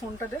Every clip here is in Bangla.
ফোনটা দে।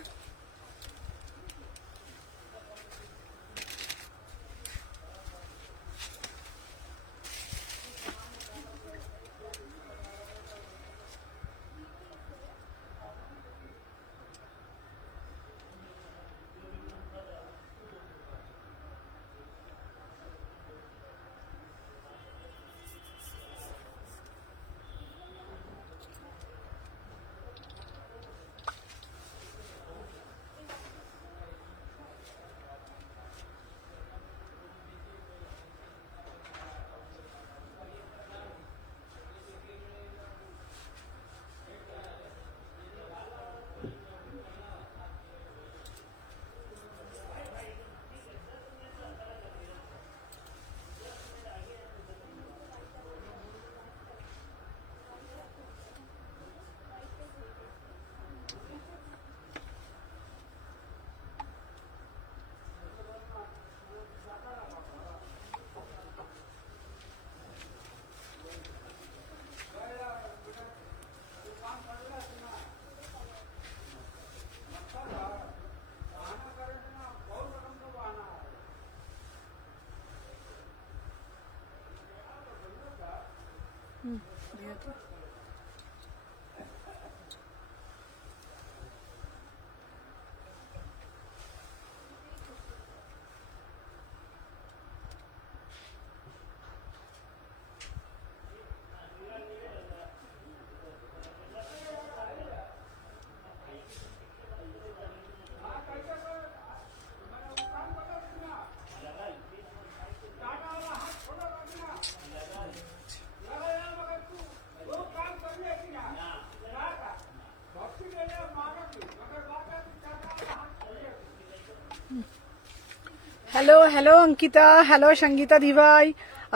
Hello hello Ankita, hello Sangeeta দিভাই।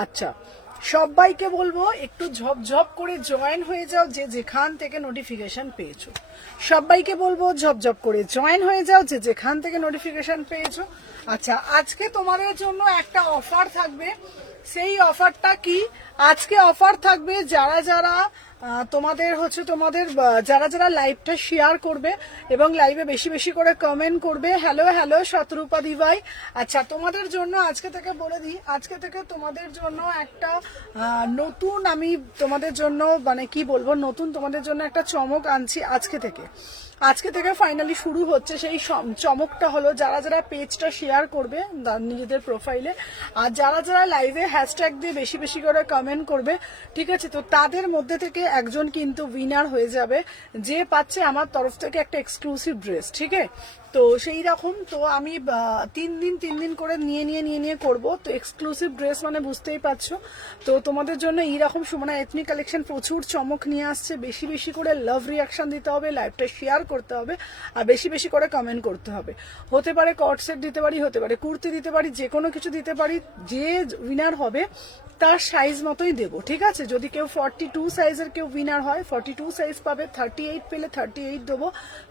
আচ্ছা, সবাইকে বলবো একটু ঝপঝপ করে জয়েন হয়ে যাও যে যেখান থেকে নোটিফিকেশন পেয়েছো। সবাইকে বলবো ঝপঝপ করে জয়েন হয়ে যাও যে যেখান থেকে নোটিফিকেশন পেয়েছো। আচ্ছা, আজকে তোমাদের জন্য একটা অফার থাকবে। সেই অফারটা কি? আজকে অফার থাকবে যারা যারা তোমাদের যারা যারা লাইভটা শেয়ার করবে এবং লাইভে বেশি বেশি করে কমেন্ট করবে। হ্যালো হ্যালো শতরূপা দিভাই। আচ্ছা, তোমাদের জন্য আজকে থেকে বলে দিই, আজকে থেকে তোমাদের জন্য একটা নতুন, আমি তোমাদের জন্য মানে কি বলবো, নতুন তোমাদের জন্য একটা চমক আনছি। আজকে থেকে ফাইনালি শুরু হচ্ছে সেই চমকটা হলো, যারা যারা পেজটা শেয়ার করবে নিজেদের প্রোফাইলে আর যারা যারা লাইভে হ্যাশট্যাগ দিয়ে বেশি বেশি করে কমেন্ট করবে, ঠিক আছে, তো তাদের মধ্যে থেকে একজন কিন্তু উইনার হয়ে যাবে, যে পাচ্ছে আমার তরফ থেকে একটা এক্সক্লুসিভ ড্রেস। ঠিক আছে, তো সেই রকম তো আমি 3 দিন করে নিয়ে করব। তো এক্সক্লুসিভ ড্রেস মানে বুঝতেই পারছো। তো তোমাদের জন্য এইরকম সুমনা এথনিক কালেকশন প্রচুর চমক নিয়ে আসছে। বেশি বেশি করে লাভ রিয়াকশন দিতে হবে, লাইভটা শেয়ার করতে হবে আর বেশি বেশি করে কমেন্ট করতে হবে। হতে পারে কট সেট দিতে পারি, হতে পারে কুর্তি দিতে পারি, যে কোনো কিছু দিতে পারি। যে উইনার হবে তার সাইজ মতোই দেবো, ঠিক আছে। যদি কেউ 42 সাইজের কেউ উইনার হয়, 42 সাইজ পাবে, 38 পেলে 38 দেবো,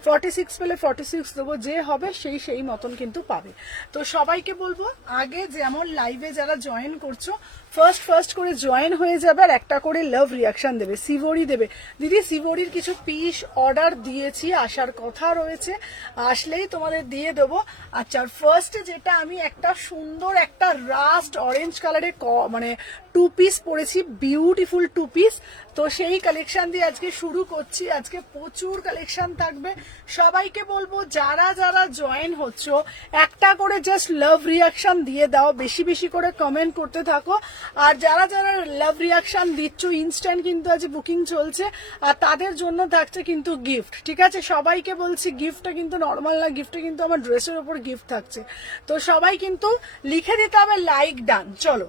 46 পেলে 46 দেবো, যে হবে সেই মতন কিন্তু পাবে। তো সবাইকে বলবো আগে যেমন লাইভে যারা জয়েন করছো ফার্স্ট করে জয়েন হয়ে যাবে আর একটা করে লাভ রিয়াকশন দেবে, সিভরি দেবে। দিদি সিভরির কিছু পিস অর্ডার দিয়েছি, আসার কথা রয়েছে, আসলেই তোমাদের দিয়ে দেবো। আচ্ছা, ফার্স্টে যেটা আমি একটা সুন্দর একটা রাস্ট অরেঞ্জ কালারের মানে 2 পিস পরেছি, বিউটিফুল 2 পিস। তো সেই কালেকশন দিয়ে আজকে শুরু করছি। আজকে প্রচুর কালেকশন থাকবে। সবাইকে বলবো যারা যারা জয়েন হচ্ছ একটা করে জাস্ট লাভ রিয়াকশন দিয়ে দাও, বেশি বেশি করে কমেন্ট করতে থাকো। আর যারা যারা লাভ রিয়াকশন দিচ্ছ ইনস্ট্যান্ট কিন্তু আজ বুকিং চলছে আর তাদের জন্য থাকছে কিন্তু গিফট, ঠিক আছে। সবাইকে বলছি গিফটটা কিন্তু নর্মাল না, গিফটটা কিন্তু আমার ড্রেসের উপর গিফট থাকছে। তো সবাই কিন্তু লিখে দিতে হবে লাইক ডান। চলো,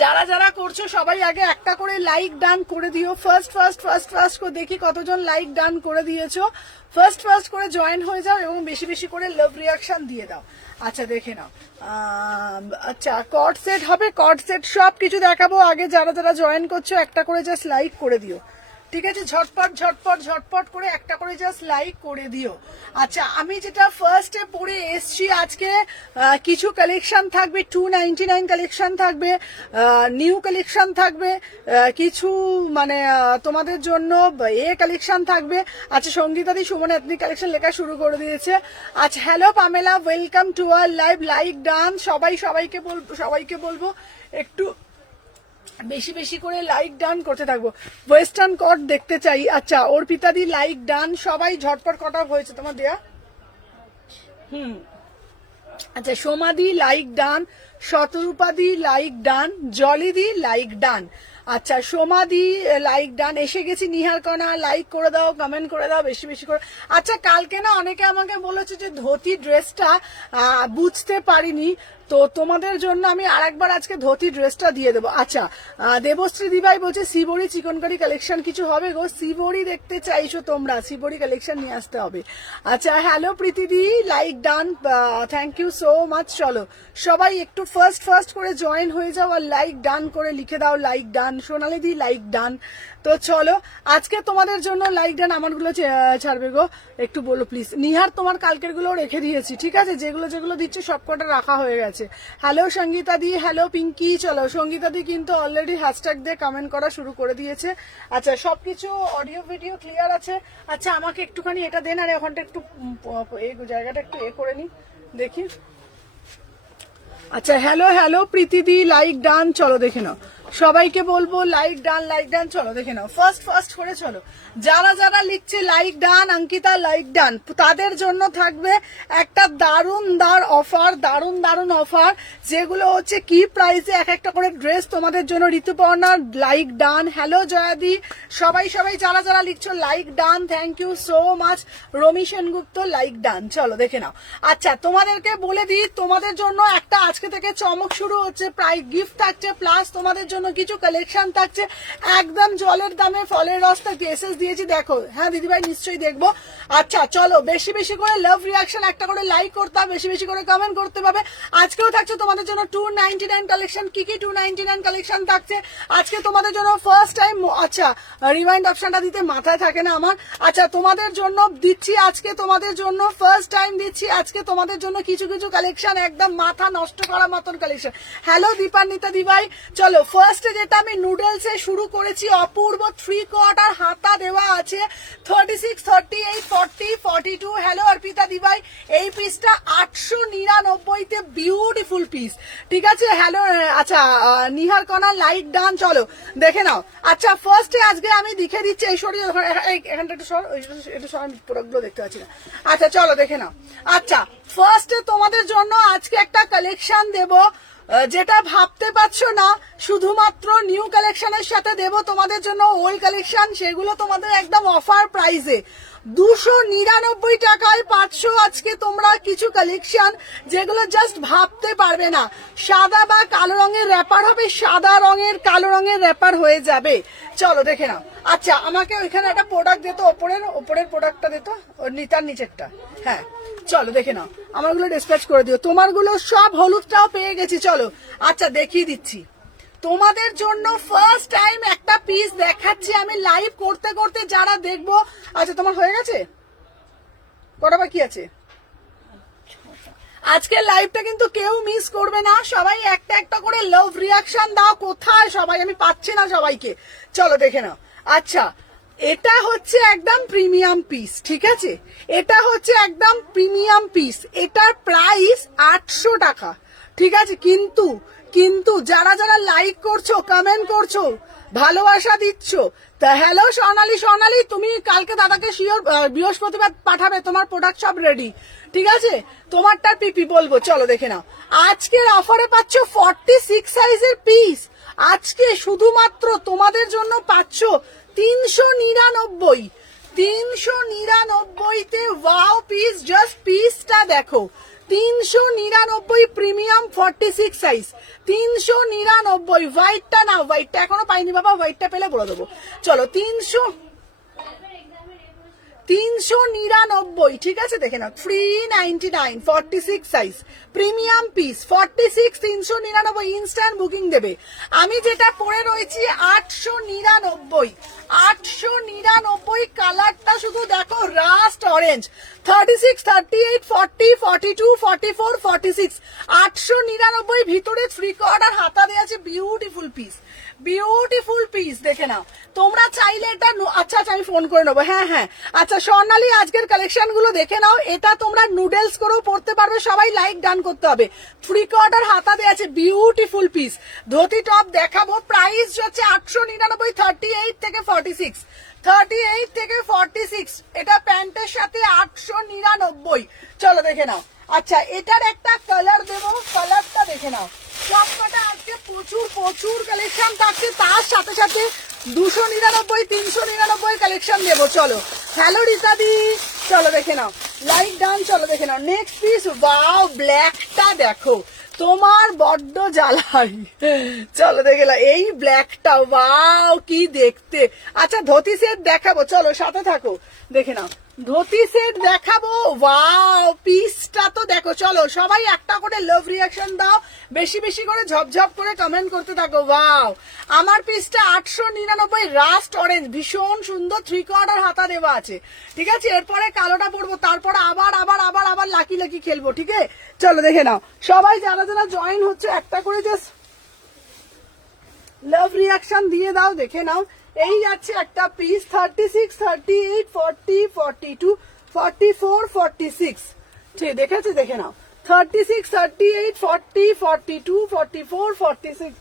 যারা যারা করছো সবাই আগে একটা করে লাইক ডান করে দিও। ফার্স্ট করে দেখি কতজন লাইক ডান করে দিয়েছো। ফার্স্ট করে জয়েন হয়ে যাও এবং বেশি বেশি করে লাভ রিয়াকশন দিয়ে দাও। আচ্ছা, দেখে নাও। আচ্ছা, কট সেট হবে, কট সেট সব কিছু দেখাবো। আগে যারা যারা জয়েন করছো একটা করে জাস্ট লাইক করে দিও, ঠিক আছে, ঝটপট ঝটপট ঝটপট করে একটা করে জাস্ট লাইক করে দিও। আচ্ছা, আমি যেটা ফার্স্টে পরে এসছি আজকে, কিছু কালেকশন থাকবে, 299 কালেকশন থাকবে, নিউ কালেকশন থাকবে, কিছু মানে তোমাদের জন্য কালেকশন থাকবে। আচ্ছা, সঙ্গীতাদি সুমন এথনিক কালেকশন লেখা শুরু করে দিয়েছে। আচ্ছা, hello Pamela, welcome to our live. Like done সবাইকে বলবো একটু বেশি বেশি করে লাইক ডান করতে থাকবো। ওয়েস্টার্ন কট দেখতে চাই। আচ্ছা, অর্পিতাদি লাইক ডান, সবাই ঝটপট কট অফ হয়েছে তোমার দেয়া। আচ্ছা, সোমাদি লাইক ডান, শতরূপাদি লাইক ডান, জলিদি লাইক ডান। আচ্ছা, সোমাদি লাইক ডান, এসে গেছি। নিহার কণা লাইক করে দাও, কমেন্ট করে দাও বেশি বেশি করে। আচ্ছা, কালকে না অনেকে আমাকে বলেছে যে ধুতি ড্রেসটা বুঝতে পারিনি, তো তোমাদের জন্য আমি আরেকবার আজকে ধুতি ড্রেসটা দিয়ে দেবো। আচ্ছা, দেবশ্রী দিভাই বলছে শিবরি চিকনকারি কালেকশন কিছু হবে গো। শিবরি দেখতে চাইছো তোমরা, শিবরি কালেকশন নিয়ে আসতে হবে। আচ্ছা, হ্যালো প্রীতিদি like done, thank you so much. চলো সবাই একটু ফার্স্ট করে জয়েন হয়ে যাও আর লাইক ডান করে লিখে দাও লাইক ডান। সোনালি দি লাইক ডান। তো চলো আজকে তোমাদের জন্য লাইক ডান, আমারগুলো ছাড়বে গো, একটু বলো প্লিজ। নিহার তোমার কালকের গুলো রেখে দিয়েছি, ঠিক আছে, যেগুলো যেগুলো দিচ্ছে সবকটা রাখা হয়ে গেছে। হ্যালো সঙ্গীতা দি, হ্যালো পিঙ্কি। চলো, সঙ্গীতা দি কিন্তু অলরেডি হ্যাশট্যাগ দিয়ে কমেন্ট করা শুরু করে দিয়েছে। আচ্ছা, সবকিছু অডিও ভিডিও ক্লিয়ার আছে। আচ্ছা, আমাকে একটুখানি এটা দেন, আর ওখানটা একটু এই জায়গাটা একটু করে নি দেখি। আচ্ছা, হ্যালো প্রীতিদি লাইক ডান, চলো দেখে নাও, সবাইকে বলবো লাইক ডান, চলো দেখে নাও ফার্স্ট করে। চলো, যারা যারা লিখছে like done, Ankita like done, তাদের জন্য থাকবে একটা দারুণ অফার, যেগুলো হচ্ছে কি প্রাইসে এক একটা করে ড্রেস তোমাদের জন্য। ঋতুপর্ণা লাইক ডান, হ্যালো জয়াদি, সবাই যারা যারা লিখছো like done, thank you so much. Romi Sengupta like done, চলো দেখে নাও। আচ্ছা, তোমাদেরকে বলে দিই, তোমাদের জন্য একটা আজকে থেকে চমক শুরু হচ্ছে, প্রায় গিফট থাকছে, প্লাস তোমাদের জন্য কিছু কালেকশন থাকছে একদম জলের দামে। ফলের রসটা এসএস দিয়েছি, দেখো। হ্যাঁ দিদিভাই, নিশ্চয়ই দেখবো। আচ্ছা, চলো বেশি বেশি করে লাভ রিয়াকশন, একটা করে লাইক করতে হবে, বেশি বেশি করে কমেন্ট করতে হবে। আজকেও থাকছে তোমাদের জন্য 299 কালেকশন। কি 299 কালেকশন থাকছে আজকে তোমাদের জন্য? ফার্স্ট টাইম, আচ্ছা রিমাইন্ড অপশনটা দিতে মাথায় থাকে না আমার। আচ্ছা, তোমাদের জন্য দিচ্ছি আজকে, তোমাদের জন্য ফার্স্ট টাইম দিচ্ছি আজকে তোমাদের জন্য কিছু কালেকশন, একদম মাথা নষ্ট করার মতন কালেকশন। হ্যালো দীপান্বিতা দিভাই, চলো ফার্স্টে যেটা আমি নুডলসে শুরু করেছি, অপূর্ব 3/4 হাতা দেওয়া আছে, 36, 38, 40, 42। হ্যালো অর্পিতা দিভাই, এই পিসটা 899-তে বিউটিফুল পিস, ঠিক আছে। হ্যালো, আচ্ছা নিহার কণা লাইক ডান, চলো দেখে নাও। আচ্ছা, ফার্স্টে আজকে আমি দেখে দিচ্ছি, এই সরি এখানটা একটু সর, একটু সর, আমি প্রোডাক্টগুলো দেখতে পাচ্ছি না। আচ্ছা, চলো দেখে নাও। আচ্ছা, ফার্স্টে তোমাদের জন্য আজকে একটা কালেকশন দেবো, যেটা ভাবতে পারছো না, শুধুমাত্র নিউ কালেকশনের সাথে দেব তোমাদের জন্য ওই কালেকশন, সেগুলো তোমাদের একদম অফার প্রাইসে 299 টাকায় পাচ্ছো আজকে তোমরা কিছু কালেকশন, যেগুলো জাস্ট ভাবতে পারবে না। সাদা বা কালো রঙের র্যাপার হবে, সাদা রঙের কালো রঙের র্যাপার হয়ে যাবে। চলো দেখে নাও। আচ্ছা, আমাকে ওইখানে একটা প্রোডাক্ট দিত, ওপরের প্রোডাক্টটা দিত, তার নিচেরটা। হ্যাঁ, চলো দেখে নাও, আমারগুলো ডিসপ্যাচ করে দিও। তোমারগুলো সব হলুদটাও পেয়ে গেছি, চলো। আচ্ছা, দেখিয়ে দিচ্ছি তোমাদের জন্য, ফার্স্ট টাইম একটা পিস দেখাচ্ছি আমি লাইভ করতে করতে, যারা দেখবো। আচ্ছা, তোমার হয়ে গেছে, কটা বাকি আছে? আজকের লাইভটা কিন্তু কেউ মিস করবে না, সবাই একটা একটা করে লাভ রিয়াকশন দাও। কোথায় সবাই? আমি পাচ্ছি না সবাইকে, চলো দেখে নাও। আচ্ছা, এটা হচ্ছে একদম প্রিমিয়াম পিস, ঠিক আছে, এটা হচ্ছে একদম প্রিমিয়াম পিস, এটার প্রাইস 800 টাকা, ঠিক আছে। কিন্তু যারা যারা লাইক করছো, কমেন্ট করছো, ভালোবাসা দিচ্ছ, তা হ্যালো স্বর্ণালী, তুমি কালকে দাদাকে শিওর বৃহস্পতিবার পাঠাবে, তোমার প্রোডাক্ট সব রেডি, ঠিক আছে। তোমারটা পিপি বলবো, চলো দেখে নাও। আজকের অফারে পাচ্ছ 46 সাইজের পিস, আজকে শুধুমাত্র তোমাদের জন্য পাচ্ছ 399-তে। ওয়াও পিস, জাস্ট পিসটা দেখো, 399 প্রিমিয়াম 46 সাইজ, 399। হোয়াইটটা না, হোয়াইটটা এখনো পাইনি বাবা, হোয়াইটটা পেলে বলে দেবো। চলো, 399, ঠিক আছে দেখে নাও 399 46 size premium piece 46 399 instant booking দেবে। আমি যেটা পরে রয়েছি 899 899 কালারটা শুধু দেখো রাস্ট অরেঞ্জ 36 38 40 42 44 46 899 ভিতরে 3/4 হাতা দেওয়া আছে বিউটিফুল পিস বিউটিফুল পিস দেখে নাও তোমরা চাইলে এটা আচ্ছা আচ্ছা আমি ফোন করে নেবো হ্যাঁ হ্যাঁ আচ্ছা স্বর্ণালী আজকের কালেকশন গুলো দেখে নাও এটা তোমরা নুডলস করেও পড়তে পারবে সবাই লাইক ডান করতে হবে 3/4 হাতা দেওয়া আছে বিউটিফুল পিস ধুতি টপ দেখাবো প্রাইস হচ্ছে 899 38 থেকে 46 38 থেকে 46 এটা প্যান্টের সাথে 899 চলো দেখে নাও আচ্ছা এটার একটা কালার দেবো কালারটা দেখে নাও সবকটা আজকে প্রচুর প্রচুর কালেকশন থাকছে তার সাথে সাথে 299 399 কালেকশন দেবো চলো হ্যালো রিতাদি চলো দেখে নাও লাইক ডান চলো দেখে নাও নেক্সট পিস ওয়াও ব্ল্যাকটা দেখো তোমার বড্ড জ্বালাই চলো দেখে নাও এই ব্ল্যাকটা ওয়াও কি দেখতে আচ্ছা ধুতি সেট দেখাবো চলো সাথে থাকো দেখে নাও ধুতি সেট দেখাবো ওয়াও পিসটা তো দেখো চলো সবাই একটা করে লাভ রিয়াকশন দাও বেশি বেশি করে ঝপঝপ করে কমেন্ট করতে থাকো ওয়াও আমার পিসটা 899 রাস্ট অরেঞ্জ ভীষণ সুন্দর 3/4 হাতা দেওয়া আছে ঠিক আছে এরপরে কালোটা পরবো তারপরে আবার আবার আবার আবার লাকি লাকি খেলবো ঠিক আছে চলো দেখে নাও সবাই যারা যারা জয়েন হচ্ছে একটা করে জাস্ট লাভ রিয়াকশন দিয়ে দাও দেখে নাও এই যাচ্ছে একটা পিস 36 38 40 42 44 46 ঠিক দেখেছে দেখে নাও 36 38 40 42 44 46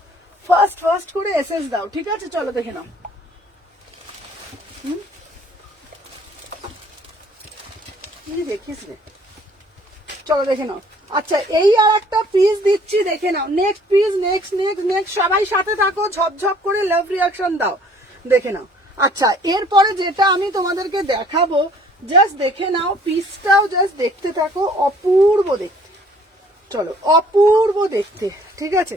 ফার্স্ট করে এসএস দাও ঠিক আছে চলো দেখে নাও দেখিস রে চলো দেখে নাও আচ্ছা এই আর একটা পিস দিচ্ছি দেখে নাও নেক্সট পিস নেক্সট সবাই সাথে থাকো ঝপঝপ করে লাভ রিয়াকশন দাও দেখে নাও আচ্ছা এরপরে যেটা আমি তোমাদেরকে দেখাবো জাস্ট দেখে নাও পিসটাও জাস্ট দেখতে থাকো অপূর্ব দেখতে চলো অপূর্ব দেখতে ঠিক আছে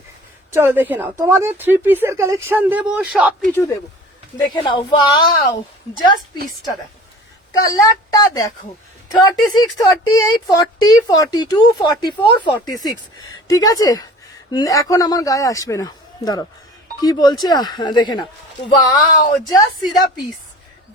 চলো দেখে নাও তোমাদের 3 পিসের কালেকশন দেবো সবকিছু দেবো দেখে নাও ওয়াও জাস্ট পিসটা দেখো কালারটা দেখো 36 38 40 42 44 46 ঠিক আছে এখন আমার গায়ে আসবে না দাঁড়াও কি বলছে দেখে না ওয়াও জাস্ট সি দা পিস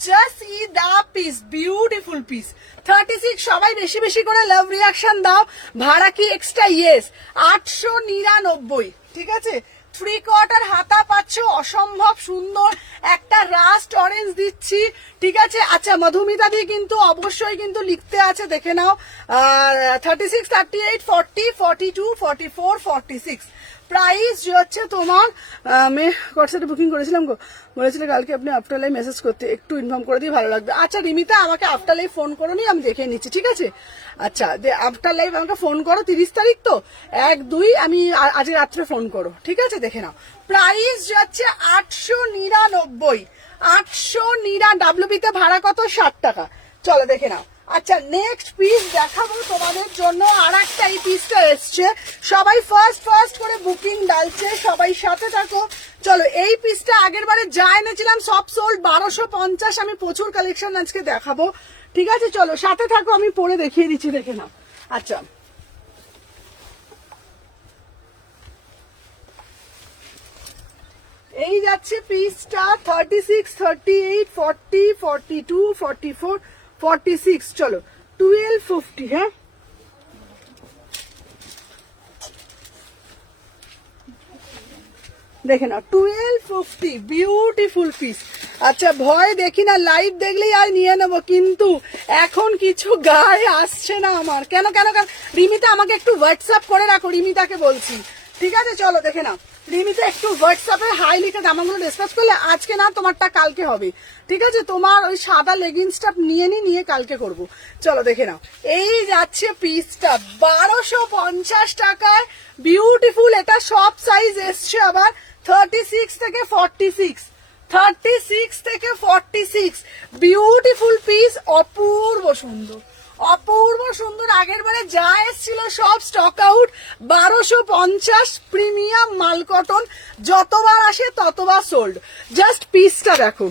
জাস্ট সি দা পিস বিউটিফুল পিস 36 সবাই বেশি বেশি করে লাভ রিয়াকশন দাও ভাড়া কি এক্সট্রা ইয়েস 899 ঠিক আছে 3/4 হাতা পাচ্ছ অসম্ভব সুন্দর একটা রাস্ট অরেঞ্জ দিচ্ছি ঠিক আছে আচ্ছা মধুমিতা দিয়ে কিন্তু অবশ্যই কিন্তু লিখতে আছে দেখে নাও 36 38 40 42 44 46 প্রাইস হচ্ছে তোমার আমি কটসেটে বুকিং করেছিলাম গো বলেছিলে কালকে আপনি আফটার লাইভ মেসেজ করতে একটু ইনফর্ম করে দিয়ে ভালো লাগবে আচ্ছা রিমিতা আমাকে আফটার লাইভ ফোন করো নি আমি দেখে নিচ্ছি ঠিক আছে আচ্ছা আফটার লাইভ আমাকে ফোন করো 30 তারিখ তো 1-2 আমি আজ রাত্রে ফোন করো ঠিক আছে দেখে নাও প্রাইস যাচ্ছে 899 ডাব্লিউবিতে ভাড়া কত 60 টাকা চলো দেখে নাও আচ্ছা নেক্সট পিস দেখাবো তোমাদের জন্য আর একটা এই পিসটা এসছে সবাই ফার্স্ট করে বুকিং ডালছে সবাই সাথে থাকো চলো এই পিসটা আগের বারে যা এনেছিলাম সব সোল্ড 1250 আমি প্রচুর কালেকশন আজকে দেখাবো ঠিক আছে চলো সাথে থাকো আমি পরে দেখিয়ে দিচ্ছি দেখে নাও আচ্ছা এই যাচ্ছে পিসটা 36 38 40 42 44 46 চলো 1250 হ্যাঁ দেখে না 1250 বিউটিফুল পিস আচ্ছা ভয় দেখি না লাইভ দেখলেই আর নিয়ে নেবো কিন্তু এখন কিছু গায়ে আসছে না আমার কেন রিমিতা আমাকে একটু হোয়াটসঅ্যাপ করে রাখো রিমিতাকে বলছি ঠিক আছে চলো দেখে নাও রিমিতা একটু হোয়াটসঅ্যাপে হাই লিখে দামাগুলো ডিসকাস করলে আজকে না তোমারটা কালকে হবে ঠিক আছে তোমার ওই সাদা লেগিংসটা নিয়ে কালকে করব চলো দেখে নাও এই যাচ্ছে পিসটা 1250 টাকায় বিউটিফুল এটা সব সাইজ এসছে আবার 36 থেকে 46 36 থেকে 46 বিউটিফুল পিস অপূর্ব সুন্দর আগের বারে যা এসেছিল সব স্টক আউট 1250 প্রিমিয়াম মাল কটন যতবার আসে ততবার সোল্ড জাস্ট পিসটা দেখো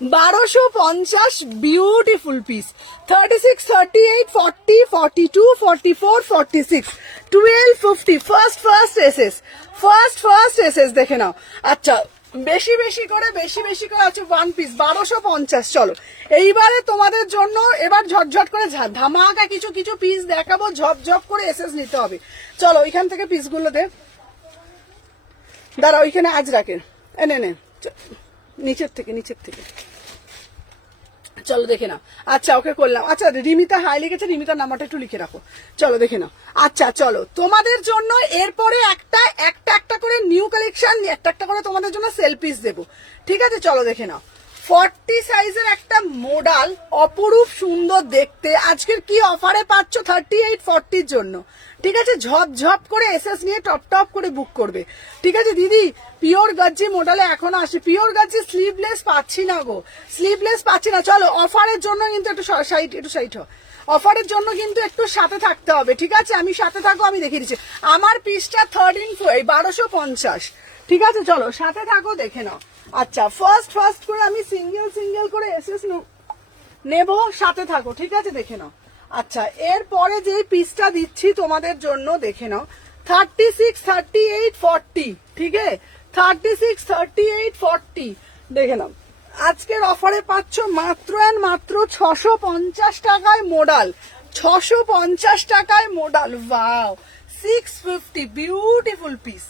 1250 বিউটিফুল পিস 36 38 40 42 44 46 1250 ফার্স্ট এসএস দেখে নাও। আচ্ছা বেশি বেশি করে আছে ওয়ান পিস 1250। চলো এইবারে তোমাদের জন্য এবার ঝটঝট করে ধামাকা কিছু কিছু পিস দেখাবো, ঝপঝপ করে এসএস নিতে হবে। চলো ওইখান থেকে পিসগুলো দে, দাঁড়া ওইখানে আজ রাখেন, এনে নে নিচের থেকে চলো দেখে নাও। আচ্ছা ওকে করলাম। আচ্ছা রিমিতা হাই লিখেছে, রিমিতার নাম্বারটা একটু লিখে রাখো। চলো দেখে নাও। আচ্ছা চলো তোমাদের জন্য এরপরে একটা করে নিউ কালেকশন, একটা করে তোমাদের জন্য সেল পিস দেবো, ঠিক আছে? চলো দেখে নাও। 40 সাইজের একটা মডেল, অপরূপ সুন্দর দেখতে। আজকের কি অফারে পাচ্ছ 38 40 জন্য, ঠিক আছে? ঝপ করে এসএস নিয়ে টপ করে বুক করবে, ঠিক আছে দিদি? পিওর গাজ্জি মডেলে এখন আসে, পিওর গাজ্জি স্লিভলেস পাচ্ছি না গো, স্লিভলেস পাচ্ছি না। চলো অফারের জন্য কিন্তু একটু সাইড অফারের জন্য কিন্তু একটু সাথে থাকতে হবে, ঠিক আছে? আমি সাথে থাকো, আমি দেখিয়ে দিচ্ছি। আমার পিসটা 1250, ঠিক আছে? চলো সাথে থাকো, দেখে নাও। আচ্ছা ফার্স্ট করে আমি সিঙ্গেল করে এসএস নেব, সাথে থাকো, ঠিক আছে? দেখে নাও। আচ্ছা এরপরে যে পিসটা দিচ্ছি তোমাদের জন্য দেখে নাও, 36 38 40, ঠিক আছে? 36 38 40 দেখে নাও। আজকের অফারে পাচ্ছ মাত্র 650 টাকায় মডেল, 650 টাকায় মডেল। ওয়াও 650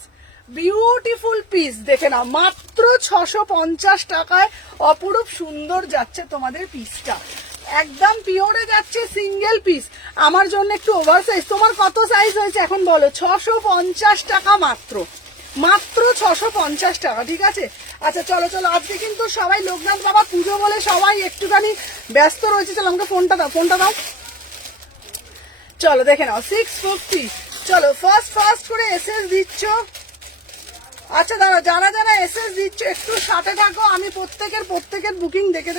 বিউটিফুল পিস দেখে নাও, মাত্র 650 টাকায় অপরূপ সুন্দর যাচ্ছে তোমাদের পিসটা, একদম পিওরে যাচ্ছে, সিঙ্গেল পিস। আমার জন্য একটু ওভার সাইজ, তোমার কত সাইজ হয়েছে এখন বলো? 650 টাকা মাত্র 650 টাকা, ঠিক আছে? আচ্ছা চলো আজকে কিন্তু সবাই লোকনাথ বাবা পুজো বলে সবাই একটুখানি ব্যস্ত রয়েছে। চলো আমাকে ফোনটা দাও। চলো দেখে নাও 650। চলো ফার্স্ট করে এসএস দিচ্ছ। আচ্ছা দাঁড়া, যারা এসএস দিচ্ছ একটু সাথে থাকো, আমি প্রত্যেকের বুকিং দেখে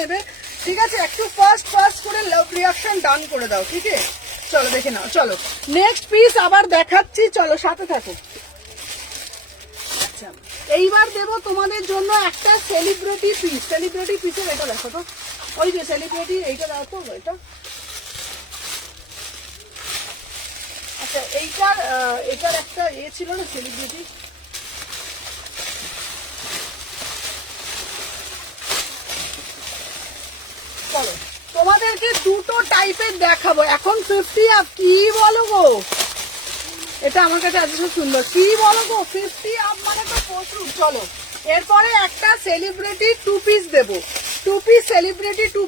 নেবে, ঠিক আছে? একটু ফার্স্ট করে লাভ রিঅ্যাকশন ডান করে দাও, ঠিক আছে? চলো দেখে নাও। চলো নেক্সট পিস আবার দেখাচ্ছি, চলো সাথে থাকো। আচ্ছা এইবার দেবো তোমাদের জন্য একটা সেলিব্রিটি পিসের এটা দেখো তো, ওই যে সেলিব্রিটি, এইটা দেখো এটা। আচ্ছা এটার একটা ছিল না সেলিব্রিটি, চলো তোমাদেরকে দুটো টাইপের দেখাবো এখন। 50 আপ কি বলো গো, এটা আমার কাছে এত সুন্দর, কি বলো গো 50 আপ মানে তো প্রচুর। চলো এরপরে একটা সেলিব্রিটি টু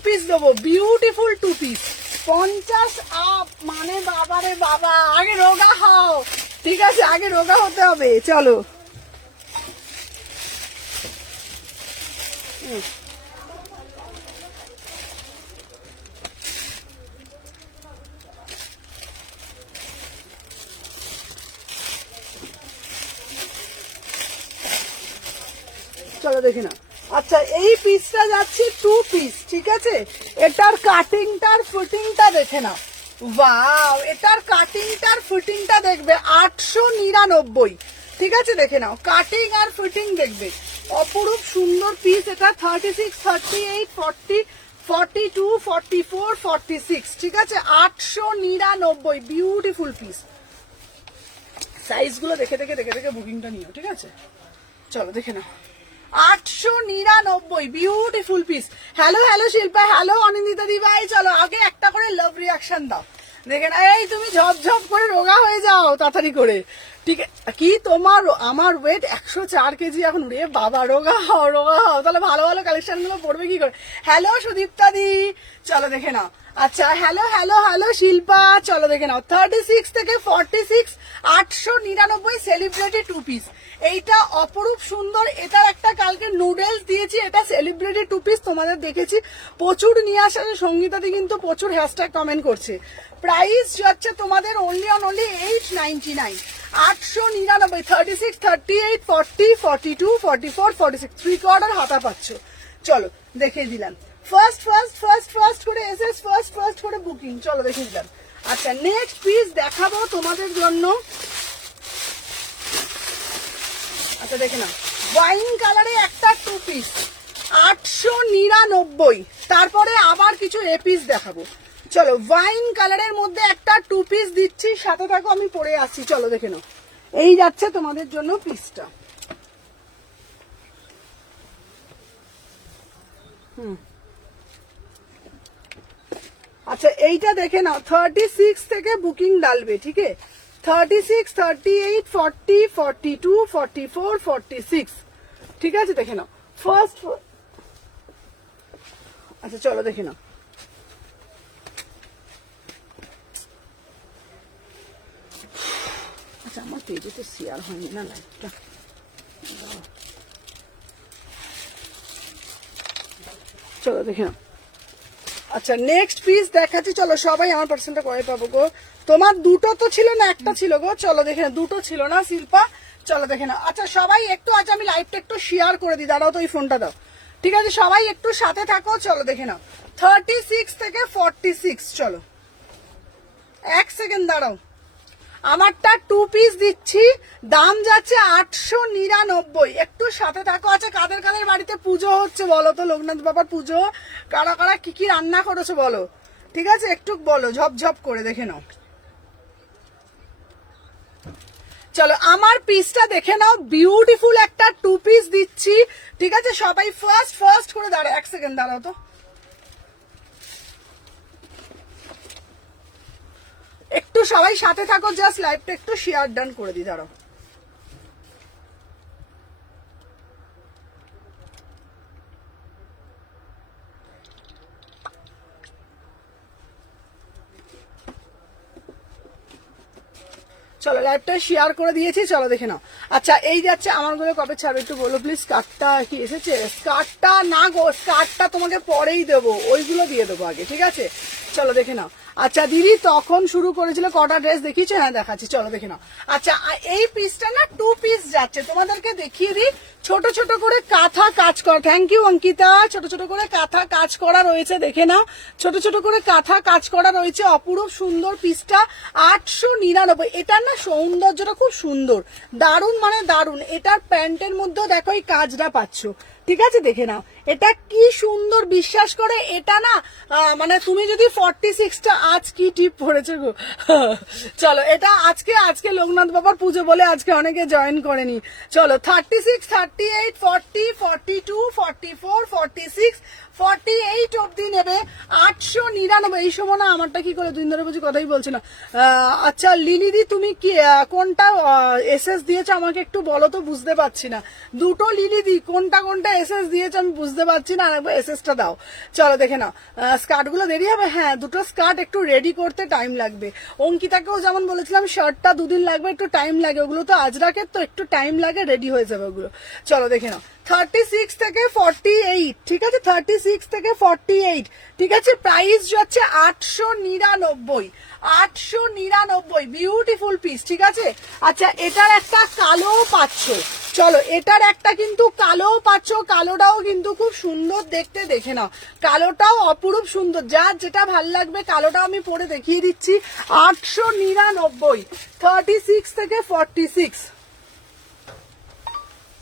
পিস দেবো, বিউটিফুল টু পিস 50 আপ মানে বাবারে বাবা, আগে রোগা হও, ঠিক আছে? আগে রোগা হতে হবে। চলো চলো দেখে না। আচ্ছা এই পিসটা যাচ্ছে টু পিস, ঠিক আছে? এটার কাটিংটার ফিটিংটা দেখে নাও। ওয়াও এটার কাটিংটার ফিটিংটা দেখবে 899, ঠিক আছে? দেখে নাও কাটিং আর ফিটিং দেখবে, অপরূপ সুন্দর পিস এটা। 36 38 40 42 44 46, ঠিক আছে? 899 বিউটিফুল পিস। সাইজগুলো দেখে বুকিংটা নিও, ঠিক আছে? চলো দেখে নাও 899 beautiful piece. Hello Shilpa, hello Anindita দি ভাই। চলো আগে একটা করে লাভ রিঅ্যাকশন দাও, দেখে না। এই তুমি ঝপ করে রোগা হয়ে যাও তাড়াতাড়ি করে, ঠিক কি? আমার ওয়েট 104 কেজি এখন। রে বাবা, রোগা হও তাহলে ভালো কালেকশন গুলো পড়বে কি করে? হ্যালো সুদীপ্তা দি, চলো দেখে নাও। আচ্ছা হ্যালো শিল্পা, চলো দেখে নাও। 36 থেকে 46 899 সেলিব্রিটি টু পিস, এইটা অপরূপ সুন্দর। এটার একটা কালকে নুডলস দিয়েছি, এটা সেলিব্রিটি টু পিস তোমাদের দেখেছি প্রচুর নিয়ে আসা। সঙ্গীতাদি কিন্তু প্রচুর হ্যাশট্যাগ কমেন্ট করছে। প্রাইস যাচ্ছে তোমাদের অনলি 899, 899। 36 38 40 42 44 46 3/4 হাতা পাচ্ছ। চলো দেখিয়ে দিলাম। ফার্স্ট করে এসএস, ফার্স্ট করে বুকিং, চলো দেখিয়ে দিলাম। আচ্ছা নেক্সট পিস দেখাবো তোমাদের জন্য। আচ্ছা দেখে নাও, ওয়াইন কালারে একটা টু পিস, 899। তারপরে আবার কিছু এ পিস দেখাবো। চলো ওয়াইন কালারের মধ্যে একটা 2 পিস দিচ্ছি, সাথে থাকো আমি পরে আসছি। চলো দেখে নাও, এই যাচ্ছে তোমাদের জন্য পিসটা। আচ্ছা এইটা দেখে নাও, 36 থেকে বুকিং ডালবে, ঠিক আছে? 36, 38, 40, 42, 44, 46, ঠিক আছে? দেখে নাও ফার্স্ট। আচ্ছা চলো দেখে নাও, আচ্ছা আমার পেজে তো শেয়ার হয়নি না লাইভটা। চলো দেখে নাও। আচ্ছা নেক্সট পিস দেখাচ্ছি, চলো সবাই আমার পার্সেন্টটা করে পাবো গো। তোমার দুটো তো ছিল না, একটা ছিল গো। চলো দেখে নাও, দুটো ছিল না শিল্পা। চলো দেখে নাও। আচ্ছা সবাই একটু, আজ আমি লাইভটা একটু শেয়ার করে দিই, দাঁড়াও তো, এই ফোনটা দাও, ঠিক আছে? সবাই একটু সাথে থাকো। চলো দেখে নাও, 36 থেকে 46। চলো 1 সেকেন্ড দাঁড়াও, আমারটা 2 পিস দিচ্ছি, দাম যাচ্ছে 899। একটু সাথে থাকো। আচ্ছা কাদের কাদের বাড়িতে পুজো হচ্ছে বলো তো, লোকনাথ বাবার পুজো, কারা কারা কি কি রান্না করেছো বলো, ঠিক আছে? একটু বলো ঝপঝপ করে, দেখে নাও। চলো আমার পিসটা দেখে নাও, বিউটিফুল একটা 2 পিস দিচ্ছি, ঠিক আছে? সবাই ফার্স্ট করে দাঁড়াও, 1 সেকেন্ড দাঁড়াও তো, একটু সবাই সাথে থাকো, জাস্ট লাইভটা একটু শেয়ার ডান করে দিই, দাঁড়াও। চলো লাইভটা শেয়ার করে দিয়েছি, চলো দেখে নাও। আচ্ছা এই যাচ্ছে আমার গুলো, কবে ছাড়বে একটু বলো প্লিজ। স্কার্টটা কি এসেছে? স্কার্টটা না গো, স্কার্টটা তোমাকে পরেই দেবো, ওইগুলো দিয়ে দেবো আগে, ঠিক আছে? চলো দেখে নাও। আচ্ছা দিদি তখন শুরু করেছিল, কটা ড্রেস দেখিয়েছে? হ্যাঁ দেখাচ্ছি, চলো দেখে নাও। আচ্ছা এই পিসটা না 2 পিস যাচ্ছে, তোমাদেরকে দেখিয়ে দিই। ছোট ছোট করে কাঁথা কাজ করা, থ্যাংক ইউ অঙ্কিতা। ছোট ছোট করে কাঁথা কাজ করা রয়েছে, দেখে নাও। ছোট ছোট করে কাঁথা কাজ করা রয়েছে, অপরূপ সুন্দর পিসটা 899। এটার না সৌন্দর্যটা খুব সুন্দর, দারুণ মানে দারুণ। এটার প্যান্টের মধ্যেও দেখো এই কাজটা পাচ্ছ, ঠিক আছে? দেখে নাও এটা কি সুন্দর, বিশ্বাস করে এটা না মানে তুমি যদি 46টা, আজ কি টিপ পড়েছে গো। চলো এটা আজকে লোকনাথ বাবার পুজো বলে আজকে অনেকে জয়েন করেনি। চলো 36, 38, 40, 42, 44, 46, 48 অব্দি নেবে 899। এই সময় না আমারটা কি করে, 2 দিন ধরে বুঝি কথাই বলছি না। আচ্ছা লিলিদি তুমি কি কোনটা এসএস দিয়েছো আমাকে একটু বলো তো, বুঝতে পারছি না। দুটো লিলিদি কোনটা কোনটা এসএস দিয়েছো আমি বুঝতে পারছি না, আরেকবার এসএসটা দাও। চলো দেখে নাও। স্কার্ট গুলো দেরি হবে, হ্যাঁ দুটো স্কার্ট একটু রেডি করতে টাইম লাগবে। অঙ্কিতাকেও যেমন বলেছিলাম শার্টটা 2 দিন লাগবে, একটু টাইম লাগে। ওগুলো তো আজরাকের, তো একটু টাইম লাগে, রেডি হয়ে যাবে ওগুলো। চলো দেখে নাও, 36 থেকে 48, ঠিক আছে? 36 থেকে 48, ঠিক আছে? প্রাইস যাচ্ছে 899, 899, বিউটিফুল পিস, ঠিক আছে? আচ্ছা এটার একটা কালো পাচ্ছ, চলো এটার একটা কিন্তু কালো পাচ্ছ, কালোটাও কিন্তু খুব সুন্দর দেখতে, দেখে নাও। কালোটাও অপরূপ সুন্দর, যার যেটা ভাল লাগবে কালোটাও আমি পরে দেখিয়ে দিচ্ছি। 899, 36 থেকে 46।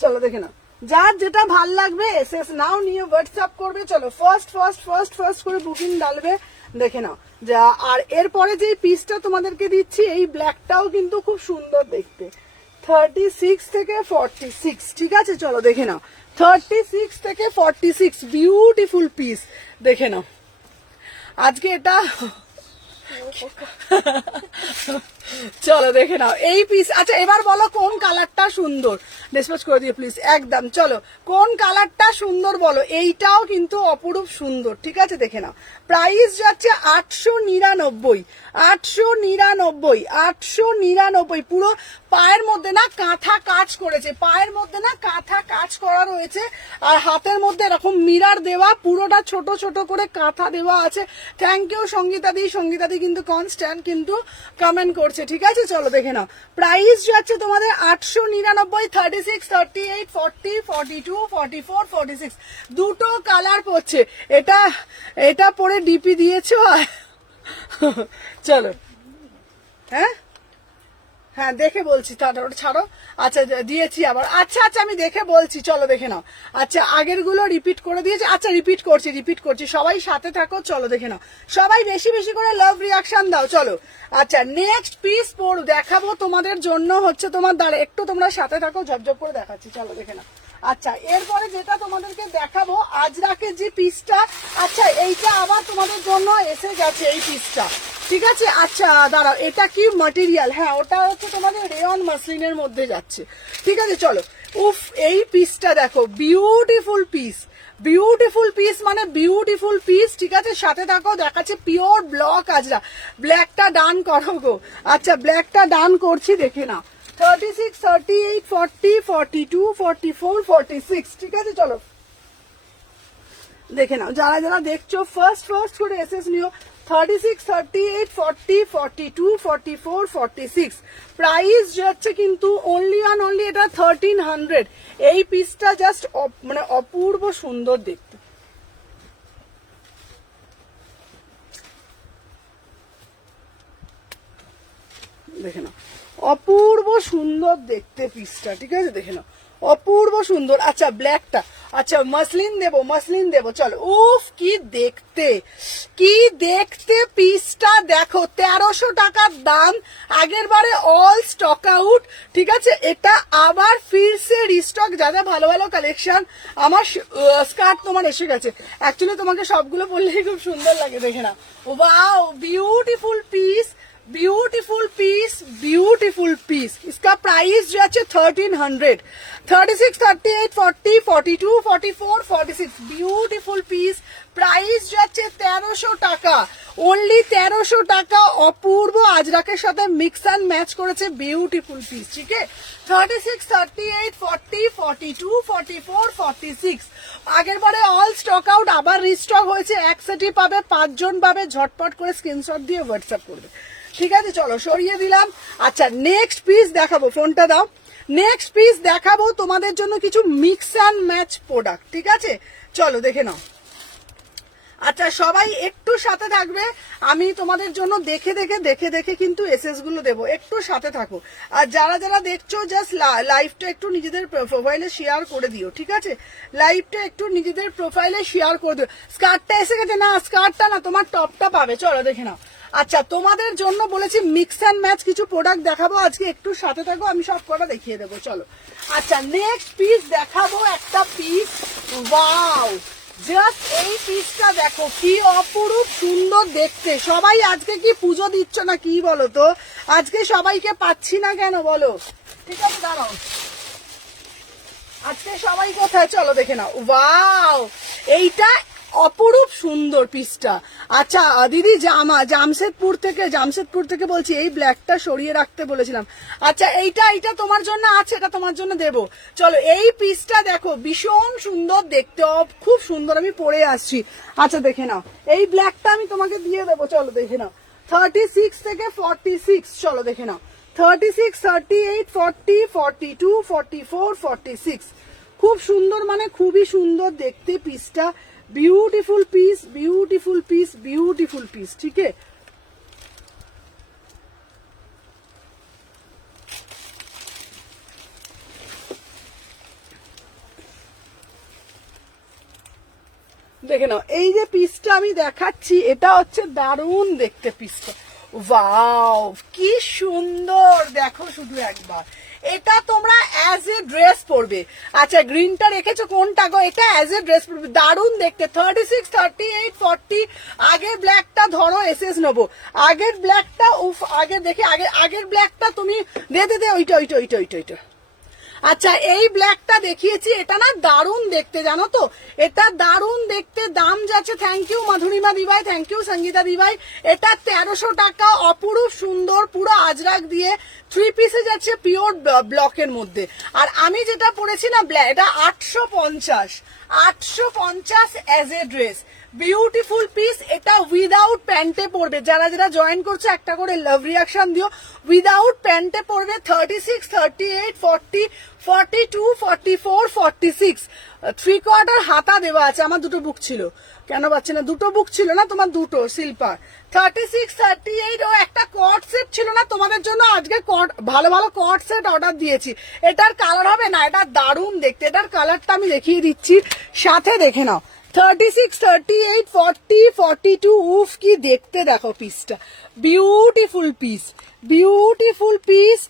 চলো দেখে নাও, যার যেটা ভাল লাগবে এসএস নাও, নিয়ে হোয়াটসঅ্যাপ করবে। চলো ফার্স্ট করে বুকিং ডালবে, দেখে নাও যা। আর এরপরে যে পিসটা তোমাদেরকে দিচ্ছি, এই ব্ল্যাকটাও কিন্তু খুব সুন্দর দেখতে, 36 থেকে 46, ঠিক আছে? চলো দেখে নাও, 36 থেকে 46, বিউটিফুল পিস, দেখে নাও। আজকে এটা চলো দেখে নাও এই পিস। আচ্ছা এবার বলো কোন কালারটা সুন্দর, ডিসপ্যাচ করে দিয়ে প্লিজ, একদম। চলো কোন কালারটা সুন্দর বলো, এইটাও কিন্তু অপরূপ সুন্দর, ঠিক আছে? দেখে নাও, প্রাইস যাচ্ছে 899, 899, 899। পুরো পায়ের মধ্যে না কাঁথা কাজ করেছে, পায়ের মধ্যে না কাঁথা কাজ করা রয়েছে, আর হাতের মধ্যে এরকম মিরার দেওয়া, পুরোটা ছোট ছোট করে কাঁথা দেওয়া আছে। থ্যাংক ইউ সঙ্গীতাদি কিন্তু কনস্ট্যান্ট কিন্তু কমেন্ট করছে, ঠিক আছে? চলো দেখে নাও, প্রাইস যাচ্ছে তোমাদের 899, 36, 38, 40, 42, 44, 46, দুটো কালার পড়ছে। এটা পরে ডিপি দিয়েছো? চলো হ্যাঁ হ্যাঁ দেখে বলছি, তারপর ছাড়ো। আচ্ছা দিয়েছি আবার, আচ্ছা আচ্ছা আমি দেখে বলছি, চলো দেখে নাও। আচ্ছা আগের গুলো রিপিট করে দিয়েছি, আচ্ছা রিপিট করছি, সবাই সাথে থাকো, চলো দেখে নাও। সবাই বেশি বেশি করে লাভ রিয়াকশন দাও, চলো। আচ্ছা নেক্সট পিস দেখাবো তোমাদের জন্য, হচ্ছে তোমার দ্বারা একটু তোমরা সাথে থাকো, ঝপঝপ করে দেখাচ্ছি, চলো দেখে নাও। আচ্ছা এরপরে যেটা তোমাদেরকে দেখাবো আজরাকের যে পিসটা, আচ্ছা এইটা আবার তোমাদের জন্য এসে গেছে এই পিসটা, ঠিক আছে। আচ্ছা দাঁড়াও, এটা কি ম্যাটেরিয়াল? হ্যাঁ ওটা হচ্ছে তোমাদের রেয়ন মাসলিনের মধ্যে যাচ্ছে, ঠিক আছে চলো। উফ এই পিসটা দেখো, বিউটিফুল পিস, বিউটিফুল পিস মানে বিউটিফুল পিস, ঠিক আছে সাথে থাকো, দেখাচ্ছে পিওর ব্লক আজরা। ব্ল্যাকটা ডান করো গো। আচ্ছা ব্ল্যাকটা ডান করছি, দেখে না। 36, 38, 40, 42, 44, 46, ঠিক আছে চলো দেখে নাও। যারা যারা দেখছো ফার্স্ট করে এসএস নিও। 36, 38, 40, 42, 44, 46 প্রাইস যাচ্ছে কিন্তু অনলি এটা 1300। এই পিসটা জাস্ট মানে অপূর্ব সুন্দর দেখতে, দেখে নাও অপূর্ব সুন্দর দেখতে পিসটা, ঠিক আছে দেখে নাও অপূর্ব সুন্দর। আচ্ছা ব্ল্যাকটা, আচ্ছা মাসলিন দেবো চলো। উফ কি দেখতে পিসটা দেখো, 1300 টাকার দাম, আগের বারে অল স্টক আউট, ঠিক আছে। এটা আবার ফিরছে রিস্টক, যাদের ভালো ভালো কালেকশন। আমার স্কার্ট তোমার এসে গেছে, অ্যাকচুয়ালি তোমাকে সবগুলো পরলেই খুব সুন্দর লাগে, দেখে না। Wow beautiful piece, beautiful piece. इसका प्राइस जो है 1300। 36, 38, 40, 42, 44, 46 ब्यूटीफुल पीस। প্রাইস যাচ্ছে 1300 টাকা, অনলি 1300 টাকা। অপূর্ব আজরাকের সাথে মিক্স অ্যান্ড ম্যাচ করেছে, বিউটিফুল পিস, ঠিক আছে। 36, 38, 40, 42, 44, 46 আগের বারে অল স্টক আউট, আবার রিস্টক হয়েছে, এক সেটই পাবে, 5 জন পাবে, ঝটপট করে স্ক্রিনশট দিয়ে হোয়াটসঅ্যাপ করবে, ঠিক আছে চলো সরিয়ে দিলাম। আচ্ছা নেক্সট পিস দেখাবো, ফোনটা দাও। নেক্সট পিস দেখাবো তোমাদের জন্য কিছু মিক্স অ্যান্ড ম্যাচ প্রোডাক্ট, ঠিক আছে চলো দেখে নাও। আচ্ছা সবাই একটু সাথে থাকবে, আমি তোমাদের জন্য দেখে কিন্তু এসএস গুলো দেবো, একটু সাথে থাকো। আর যারা যারা দেখছো জাস্ট লাইভটা একটু নিজেদের প্রোফাইলে শেয়ার করে দিও, ঠিক আছে লাইভটা একটু নিজেদের প্রোফাইলে শেয়ার করে দিও। স্কার্টটা এসে গেছে, না স্কার্টটা না, তোমার টপটা পাবে, চলো দেখে নাও। আচ্ছা তোমাদের জন্য বলেছি মিক্স অ্যান্ড ম্যাচ কিছু প্রোডাক্ট দেখাবো আজকে, একটু সাথে থাকো, আমি সব কটা দেখিয়ে দেবো চলো। আচ্ছা নেক্সট পিস দেখাবো, একটা পিস, ওয়াও জাস্ট এই পিসটা দেখো কি অপরূপ সুন্দর দেখতে। সবাই আজকে কি পুজো দিচ্ছ না কি বলো তো, আজকে সবাইকে পাচ্ছি না কেন বলো, ঠিক আছে দাঁড়াও আজকে সবাই কোথায়, চলো দেখে নাও। ওয়াও এইটা অপরূপ সুন্দর পিসটা। আচ্ছা দিদি জামশেদপুর থেকে বলছি, এই ব্ল্যাকটা সরিয়ে রাখতে বলেছিলাম। আচ্ছা এইটা তোমার জন্য আছে, এটা তোমার জন্য দেবো, চলো। এই পিসটা দেখো ভীষণ সুন্দর দেখতে, খুব সুন্দর, আমি পরে আসছি। আচ্ছা দেখে নাও, এই ব্ল্যাকটা আমি তোমাকে দিয়ে দেবো, চলো দেখে নাও। 36 থেকে 46 চলো দেখে নাও। 36, 38, 40, 42, 44, 46 খুব সুন্দর, মানে খুবই সুন্দর দেখতে পিসটা। বিউটিফুল পিস, ঠিক আছে। দেখে নাও এই যে পিসটা আমি দেখাচ্ছি, এটা হচ্ছে দারুণ দেখতে পিসটা। ওয়াও কি সুন্দর দেখো শুধু একবার, এটা তোমরা অ্যাজ এ ড্রেস পরবে। আচ্ছা গ্রিনটা রেখেছো কোনটা গো, এটা অ্যাজ এ ড্রেস পরবে, দারুণ দেখতে। 36, 38, 40 আগের ব্ল্যাকটা ধরো এসএস নেবো, আগের ব্ল্যাকটা উফ, আগে দেখে আগের ব্ল্যাকটা তুমি দে ওইটা। আচ্ছা এই ব্ল্যাকটা দেখিয়েছি, এটা না দারুণ দেখতে, জানো তো এটা দারুণ দেখতে। দাম যাচ্ছে, থ্যাংক ইউ মাধুরিমা দিভাই, থ্যাংক ইউ সঙ্গীতা দিভাই, এটা 1300 টাকা। অপরূপ সুন্দর, পুরো আজরাক দিয়ে 3 পিসে যাচ্ছে, পিওর ব্লকের মধ্যে। আর আমি যেটা পরেছি না এটা 850 as a dress, beautiful piece. এটা উইদাউট প্যান্টে পড়বে, যারা যারা জয়েন করছে একটা করে লাভ রিয়াকশন দিও। উইদাউট প্যান্টে পড়বে 36, 38, 40, 42, 44, 46। 3/4 হাতা দেওয়া আছে। আমার দুটো বুক ছিল, কেন পাচ্ছে না? দুটো বুক ছিল না তোমার, দুটো শিল্পার। 36, 38 ও একটা কট সেট ছিল না তোমাদের জন্য, আজকে কট ভালো ভালো কট সেট অর্ডার দিয়েছি। এটার কালার হবে না, এটা দারুণ দেখতে। এটার কালারটা আমি দেখিয়ে দিচ্ছি, সাথে দেখে নাও। 36, 38, 40, 42। উফ কি দেখতে দেখো পিসটা, বিউটিফুল পিস, বিউটিফুল পিস।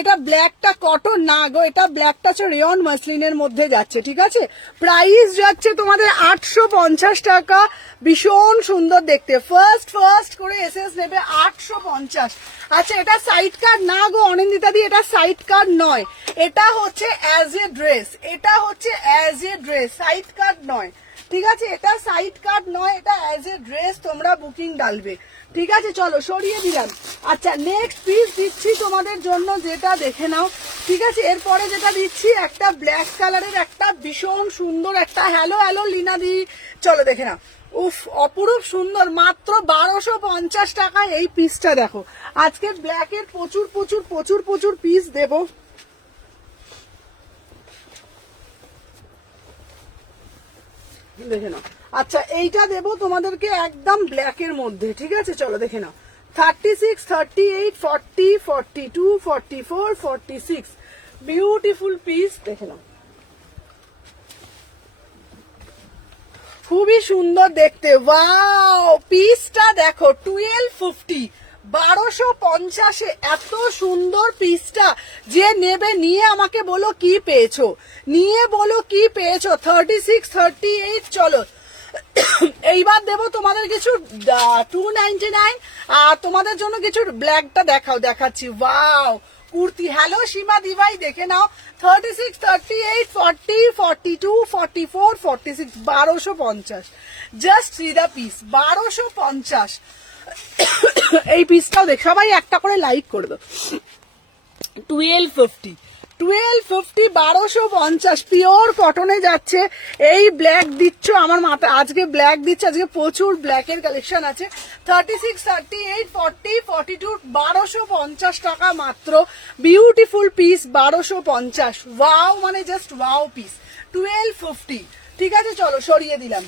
এটা ব্ল্যাকটা কটন না গো, এটা ব্ল্যাকটা হচ্ছে রেয়ন মাসলিনের মধ্যে যাচ্ছে, ঠিক আছে। প্রাইস যাচ্ছে তোমাদের 850 টাকা। ভীষণ সুন্দর দেখতে, ফার্স্ট করে এসএস নেবে 850। আচ্ছা, এটা সাইড কার্ড না গো অনিন্দিতা দি, এটা সাইড কার্ড নয়, এটা হচ্ছে অ্যাজ এ ড্রেস, এটা হচ্ছে as a dress, side card নয়, ঠিক আছে। এটা সাইড কার্ড নয়, এটা অ্যাজ এ ড্রেস তোমরা বুকিং ডালবে, ঠিক আছে। চলো সরিয়ে দিলাম। আচ্ছা, নেক্সট পিস দিচ্ছি তোমাদের জন্য, যেটা দেখে নাও, ঠিক আছে। এরপরে যেটা দিচ্ছি একটা ব্ল্যাক কালারের, একটা ভীষণ সুন্দর একটা, হ্যালো হ্যালো লিনা দি, চলো দেখে নাও। উফ, অপরূপ সুন্দর, মাত্র 1250 টাকায় এই পিসটা দেখো। আজকে ব্ল্যাকের প্রচুর প্রচুর প্রচুর প্রচুর পিস দেবো, দেখে নাও। আচ্ছা, এইটা দেবো তোমাদেরকে একদম ব্ল্যাকের মধ্যে, ঠিক আছে। চলো দেখে নাও। 36, 38, 40, 42, 44, 46। বিউটিফুল পিস, দেখে নাও, খুবই সুন্দর দেখতে। ওয়াও, পিসটা দেখো, 1250, 1250-এ এত সুন্দর পিসটা। যে নেবে নিয়ে আমাকে বলো কি পেয়েছো, নিয়ে বলো কি পেয়েছো। 36, 38। চলো এইবার দেবো তোমাদের কিছু 299, আর তোমাদের জন্য কিছু ব্ল্যাকটা দেখাচ্ছি। ওয়াও কুর্তি, হ্যালো সীমা দিভাই, দেখে নাও। 36, 38, 40, 42, 44, 46, 1250। জাস্ট সি দা পিস, 1250। এই পিসটাও দেখ, সবাই একটা করে লাইক করে দাও। 1250, 1250 পিওর কটনে যাচ্ছে। এই ব্ল্যাক দিচ্ছ আমার মাথা, আজকে ব্ল্যাক দিচ্ছে, আজকে প্রচুর ব্ল্যাকের কালেকশন আছে। 36, 38, 40, 42, 1250 টাকা মাত্র। Beautiful piece, 1250। ওয়াও, মানে জাস্ট ওয়াও পিস, 1250, ঠিক আছে। চলো সরিয়ে দিলাম,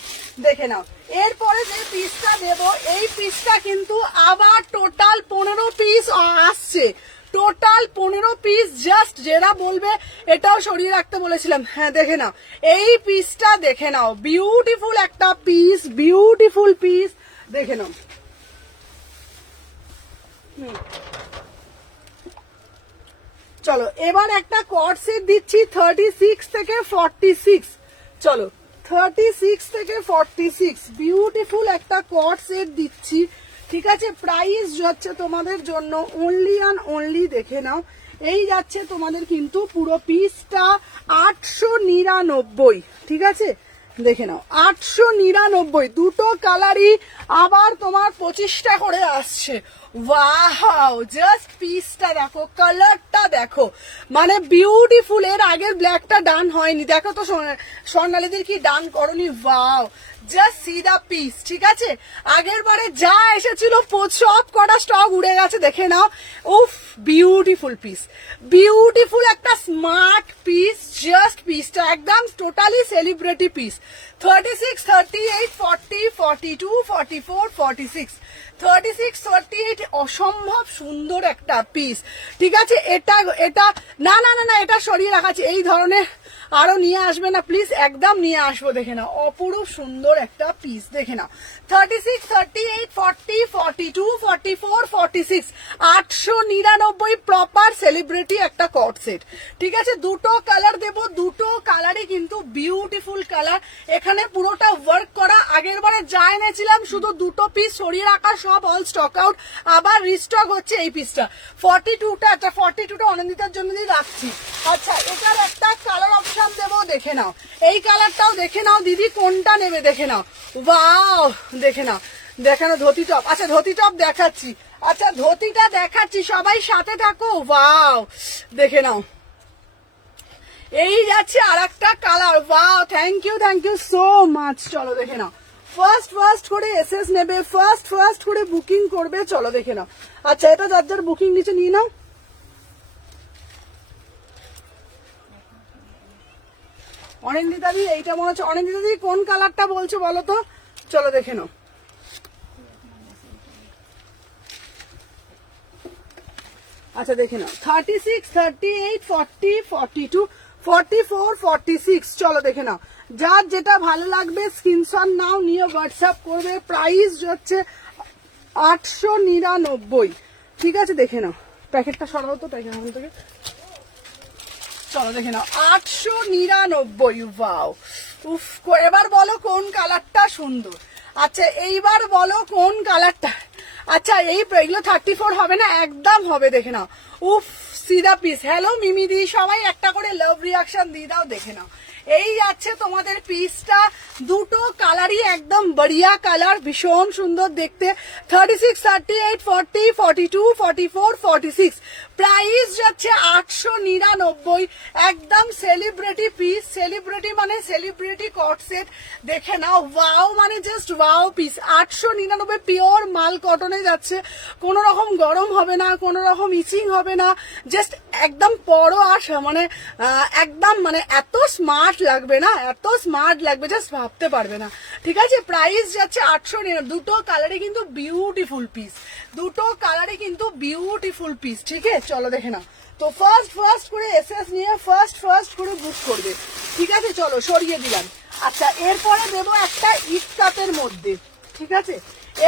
দেখে নাও। এরপরে যে পিসটা দেবো, এই পিসটা কিন্তু আবার টোটাল 15 পিস আসছে, টোটাল 15 পিস। জাস্ট যেটা বলবে এটাও সরিয়ে রাখতে বলেছিলাম। হ্যাঁ দেখে নাও, এই পিসটা দেখে নাও, বিউটিফুল একটা পিস, বিউটিফুল পিস, দেখে নাও। চলো এবার একটা কট সেট দিচ্ছি 36 থেকে 46। চলো 36 থেকে 46, বিউটিফুল একটা কট সেট দিচ্ছি, ঠিক আছে। প্রাইস যাচ্ছে তোমাদের জন্য অনলি অ্যান্ড অনলি, দেখে নাও, এই যাচ্ছে তোমাদের কিন্তু পুরো পিসটা 899, ঠিক আছে। দেখে নাও, 899, দুটো কালারই আবার তোমার 25টা করে আসছে। ওয়াও, জাস্ট পিসটা দেখো, কালারটা দেখো, মানে বিউটিফুল। এর আগের ব্ল্যাকটা ডান হয়নি, দেখো তো স্বর্ণালীদের কি ডান করনি। ওয়াও, জাস্ট সি দা পিস, ঠিক আছে। আগের বারে যা এসেছিল সব কটা স্টক উড়ে গেছে, দেখে নাও। উফ, বিউটিফুল পিস, বিউটিফুল একটা স্মার্ট পিস। জাস্ট পিসটা একদম টোটালি সেলিব্রিটি পিস। 36, 38, 40, 42, 44, 46, 36, 38, অসম্ভব সুন্দর একটা পিস, ঠিক আছে। এটা এটা না না না না, এটা সরিয়ে রাখা আছে। এই ধরনের আরো নিয়ে আসবে না প্লিজ, একদম নিয়ে আসবো, দেখে নাও, অপরূপ সুন্দর একটা পিস, দেখে নাও। 36, 38, 40, 42, 44, 46, 899 প্রপার সেলিব্রিটি একটা কট সেট, ঠিক আছে। দুটো কালার দেবো, দুটো কালারই কিন্তু বিউটিফুল কালার। এখানে পুরোটা ওয়ার্ক করা। আগের বারে যা এনেছিলাম শুধু দুটো পিস সরিয়ে রাখা, সব অল স্টক আউট, আবার রিস্টক হচ্ছে এই পিসটা। 42টা, একটা 42টা অনিন্দিতার জন্য দিয়ে রাখছি। আচ্ছা, এটার একটা কালার অপশন দেবো, দেখে নাও। এই কালারটাও দেখে নাও দিদি, কোনটা নেবে দেখে নাও। ওয়াও, দেখে নাও, দেখে নাও ধুতি টপ। আচ্ছা ধুতি টপ দেখাচ্ছি, আচ্ছা ধুতিটা দেখাচ্ছি, সবাই সাথে থাকো। ওয়াও, দেখে নাও, এই যাচ্ছে আর একটা colour. Wow, thank you so much. চলো দেখে নাও, ফার্স্ট করে এসএস নেবে, ফার্স্ট করে বুকিং করবে। চলো দেখে নাও। আচ্ছা এটা যার যার বুকিং নিচে নিয়ে নাও। অনিন্দিতা দি এইটা মনে হচ্ছে, অনিন্দিতা দি কোন কালারটা বলছো বলো তো? চলো দেখে নাও। আচ্ছা দেখে নাও 36, 38, 40, 42, 44, 46। চলো দেখে নাও, যার যেটা ভালো লাগবে স্ক্রিনশট নাও, নিয়ে হোয়াটসঅ্যাপ করবে। প্রাইস হচ্ছে 899। ঠিক আছে দেখে নাও। প্যাকেটটা সরাও তো প্যাকেট থেকে। চলো দেখে নাও 899। ওয়াও, উফ। এবার বলো কোন কালারটা সুন্দর। আচ্ছা এইবার বলো কোন কালারটা। আচ্ছা এগুলো 34 হবে না? একদম হবে। দেখে নাও। উফ সিধা পিস। হ্যালো মিমিদি, সবাই একটা করে লাভ রিয়াকশন দিয়ে দাও। দেখে নাও এই যাচ্ছে তোমাদের পিসটা। দুটো কালারই একদম বড়িয়া কালার, ভীষণ সুন্দর দেখতে। 36, 38, 40, 42, 44, 46। প্রাইস যাচ্ছে 899। একদম সেলিব্রিটি পিস। সেলিব্রিটি মানে সেলিব্রিটি কট সেট। দেখে নাও ওয়াও, মানে জাস্ট ওয়াও পিস। 899 পিওর মাল কটনে যাচ্ছে। কোনো রকম গরম হবে না, কোনো রকম ইচিং হবে না। জাস্ট একদম পরো আর মানে একদম মানে এত স্মার্ট লাগবে না, এত স্মার্ট লাগবে জাস্ট ভাবতে পারবে না। ঠিক আছে, প্রাইস যাচ্ছে 899। দুটো কালারে কিন্তু বিউটিফুল পিস, দুটো কালারে কিন্তু বিউটিফুল পিস। ঠিক আছে চলো দেখে নাও। তো ফার্স্ট করে এসএস নিয়ে ফার্স্ট করে বুক করবে। ঠিক আছে চলো সরিয়ে দিলাম। আচ্ছা এরপরে দেবো একটা ইটকাতের মধ্যে। ঠিক আছে,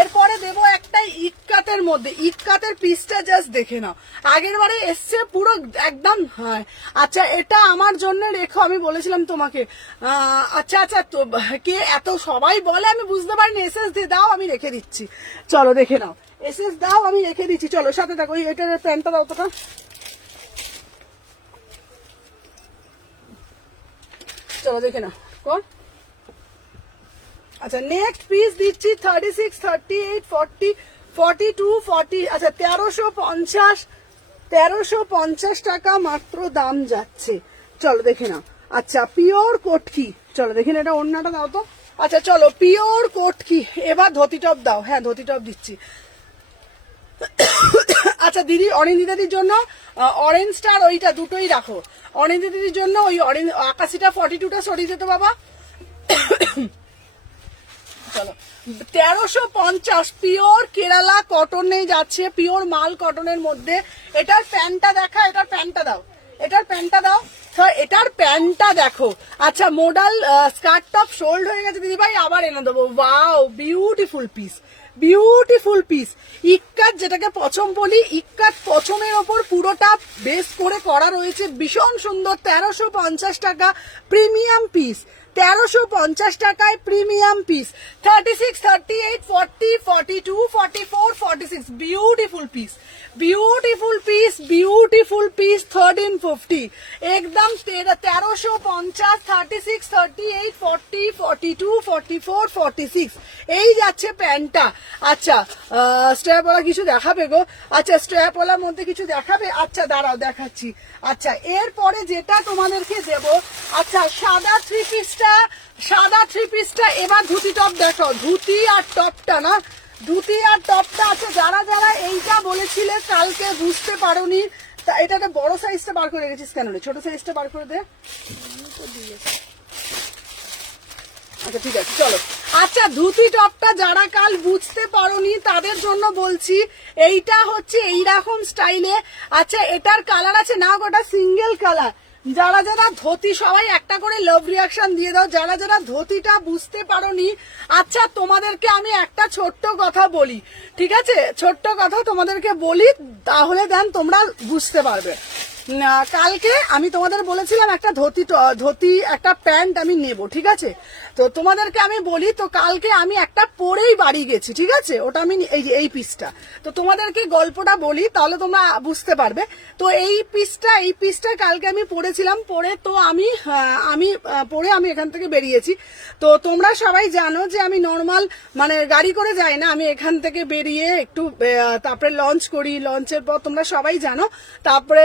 এরপরে দেবো একটা ইটকাতের মধ্যে। ইটকাতের পিসটা জাস্ট দেখে নাও। আগের বারে এসছে পুরো একদম। হ্যাঁ আচ্ছা এটা আমার জন্য রেখো, আমি বলেছিলাম তোমাকে। আচ্ছা তো কে এত সবাই বলে, আমি বুঝতে পারিনি। এসএস দিয়ে দাও, আমি রেখে দিচ্ছি। চলো দেখে নাও, এসএস দাও, আমি রেখে দিচ্ছি। চলো সাথে থাকো। এটার প্যান্টটা দাও তোটা। চলো দেখে নাও কোন। আচ্ছা নেক্সট পিস দিচ্ছি 36, 38, 40, 42, 40। আচ্ছা 1350 টাকা মাত্র দাম যাচ্ছে। চলো দেখে নাও। আচ্ছা পিওর কোটকি। চলো দেখে না, এটা ওড়নাটা দাও তো। আচ্ছা চলো পিওর কোটকি। এবার ধুতি টপ দাও। হ্যাঁ ধুতি টপ দিচ্ছি। আচ্ছা দিদি, অনিন্দিতাদির জন্য অরেঞ্জটা আর ওইটা দুটোই রাখো। অনিন্দিতাদির জন্য ওই অরেঞ্জ আকাশিটা 42টা সরিয়ে যেত বাবা। চলো 1350 পিওর কেরালা কটনে যাচ্ছে, পিওর মাল কটনের মধ্যে। এটার প্যান্টটা দেখা, এটার প্যান্টটা দাও, এটার প্যান্টটা দাও। এটার প্যান্টটা দেখো। আচ্ছা মোডাল স্কার্ট টপ শোল্ড হয়ে গেছে দিদি ভাই, আবার এনে দেবো। Wow beautiful piece, beautiful piece. ইক্কাত যেটাকে পছম বলি, ইক্কাত পছমের ওপর পুরোটা বেস করে করা রয়েছে, ভীষণ সুন্দর। 1350 টাকা প্রিমিয়াম পিস, 1350 টাকায় premium piece. 36, 38, 40, 42, 44, 46। Beautiful piece, beautiful piece, beautiful piece. 1350 একদম 1350। 36, 38, 40, 42, 44, 46। এই যাচ্ছে প্যান্টটা। আচ্ছা স্ট্র্যাপওয়ালা কিছু দেখাবে গো? আচ্ছা স্ট্র্যাপওয়ালার মধ্যে কিছু দেখাবে? আচ্ছা দাঁড়াও দেখাচ্ছি। আচ্ছা এরপরে যেটা তোমাদেরকে দেব, আচ্ছা সাদা থ্রি পিসটা। এবার ধুতি টপ দেখো। ধুতি আর টপটা না, ধুতি আর টপটা। আছে যারা যারা এইটা বলেছিলে কালকে বুঝতে পারোনি, তা এটাতে বড় সাইজটা বার করে রেখেছিস কেন রে? ছোট সাইজটা বার করে দে। আচ্ছা ঠিক আছে চলো। আচ্ছা ধুতি টপটা যারা কাল বুঝতে পারোনি তাদের জন্য বলছি, এইটা হচ্ছে এইরকম স্টাইলে। আচ্ছা এটার কালার আছে না, গোটা সিঙ্গেল কালার। যারা যারা ধুতি, সবাই একটা করে লাভ রিয়াকশন দিয়ে দাও যারা যারা ধুতিটা বুঝতে পারোনি। আচ্ছা তোমাদেরকে আমি একটা ছোট্ট কথা বলি, ঠিক আছে? ছোট্ট কথা তোমাদেরকে বলি, তাহলে দেন তোমরা বুঝতে পারবে। কালকে আমি তোমাদের বলেছিলাম একটা ধুতি একটা প্যান্ট আমি নেব, ঠিক আছে? তো তোমাদেরকে আমি বলি, তো কালকে আমি একটা পরেই বাড়ি গেছি, ঠিক আছে? ওটা আমি এই পিসটা, তো তোমাদেরকে গল্পটা বলি তাহলে তোমরা বুঝতে পারবে। তো এই পিসটা কালকে আমি পরেছিলাম, পরে তো আমি এখান থেকে বেরিয়েছি। তো তোমরা সবাই জানো যে আমি নর্মাল মানে গাড়ি করে যাই না, আমি এখান থেকে বেরিয়ে একটু তারপরে লঞ্চ করি, লঞ্চের পর তোমরা সবাই জানো, তারপরে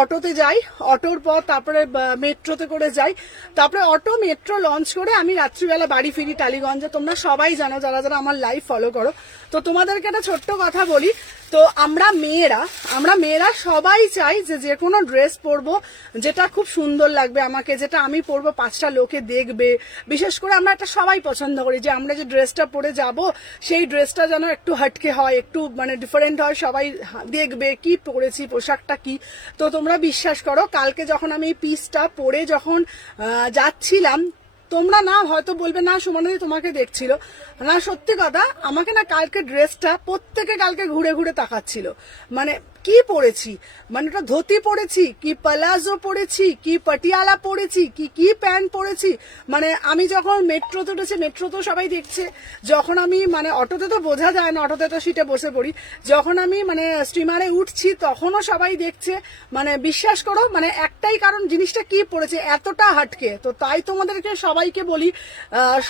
অটোতে যাই, অটোর পর তারপরে মেট্রোতে করে যাই, তারপরে অটো মেট্রো লঞ্চ করে আমি রাত্রিবেলা বাড়ি ফিরি টালিগঞ্জে, তোমরা সবাই জানো যারা যারা আমার লাইভ ফলো করো। তো তোমাদেরকে একটা ছোট্ট কথা বলি, তো আমরা মেয়েরা সবাই চাই যে কোনো ড্রেস পরবো যেটা খুব সুন্দর লাগবে আমাকে, যেটা আমি পরবো 5টা লোকে দেখবে। বিশেষ করে আমরা একটা সবাই পছন্দ করি যে আমরা যে ড্রেসটা পরে যাব সেই ড্রেসটা যেন একটু হটকে হয়, একটু মানে ডিফারেন্ট হয়, সবাই দেখবে কি পরেছি, পোশাকটা কি। তো তোমরা বিশ্বাস করো, কালকে যখন আমি এই পিসটা পরে যখন যাচ্ছিলাম, তোমরা না হয়তো বলবে না সুমনাদি তোমাকে দেখছিল না, সত্যি কথা, আমাকে না কালকে ড্রেসটা প্রত্যেকে কালকে ঘুরে ঘুরে তাকাচ্ছিল, মানে কি পরেছি, মানে ওটা ধুতি পরেছি কি প্লাজো পরেছি কি পাটিয়ালা পরেছি কি কি প্যান্ট পরেছি। মানে আমি যখন মেট্রোতে উঠেছি, মেট্রোতেও সবাই দেখছে, যখন আমি মানে অটোতে তো বোঝা যায় না, অটোতে তো সিটে বসে পড়ি, যখন আমি মানে স্টিমারে উঠছি তখনও সবাই দেখছে। মানে বিশ্বাস করো, মানে একটাই কারণ, জিনিসটা কি পড়েছে এতটা হাটকে। তো তাই তোমাদেরকে সবাইকে বলি,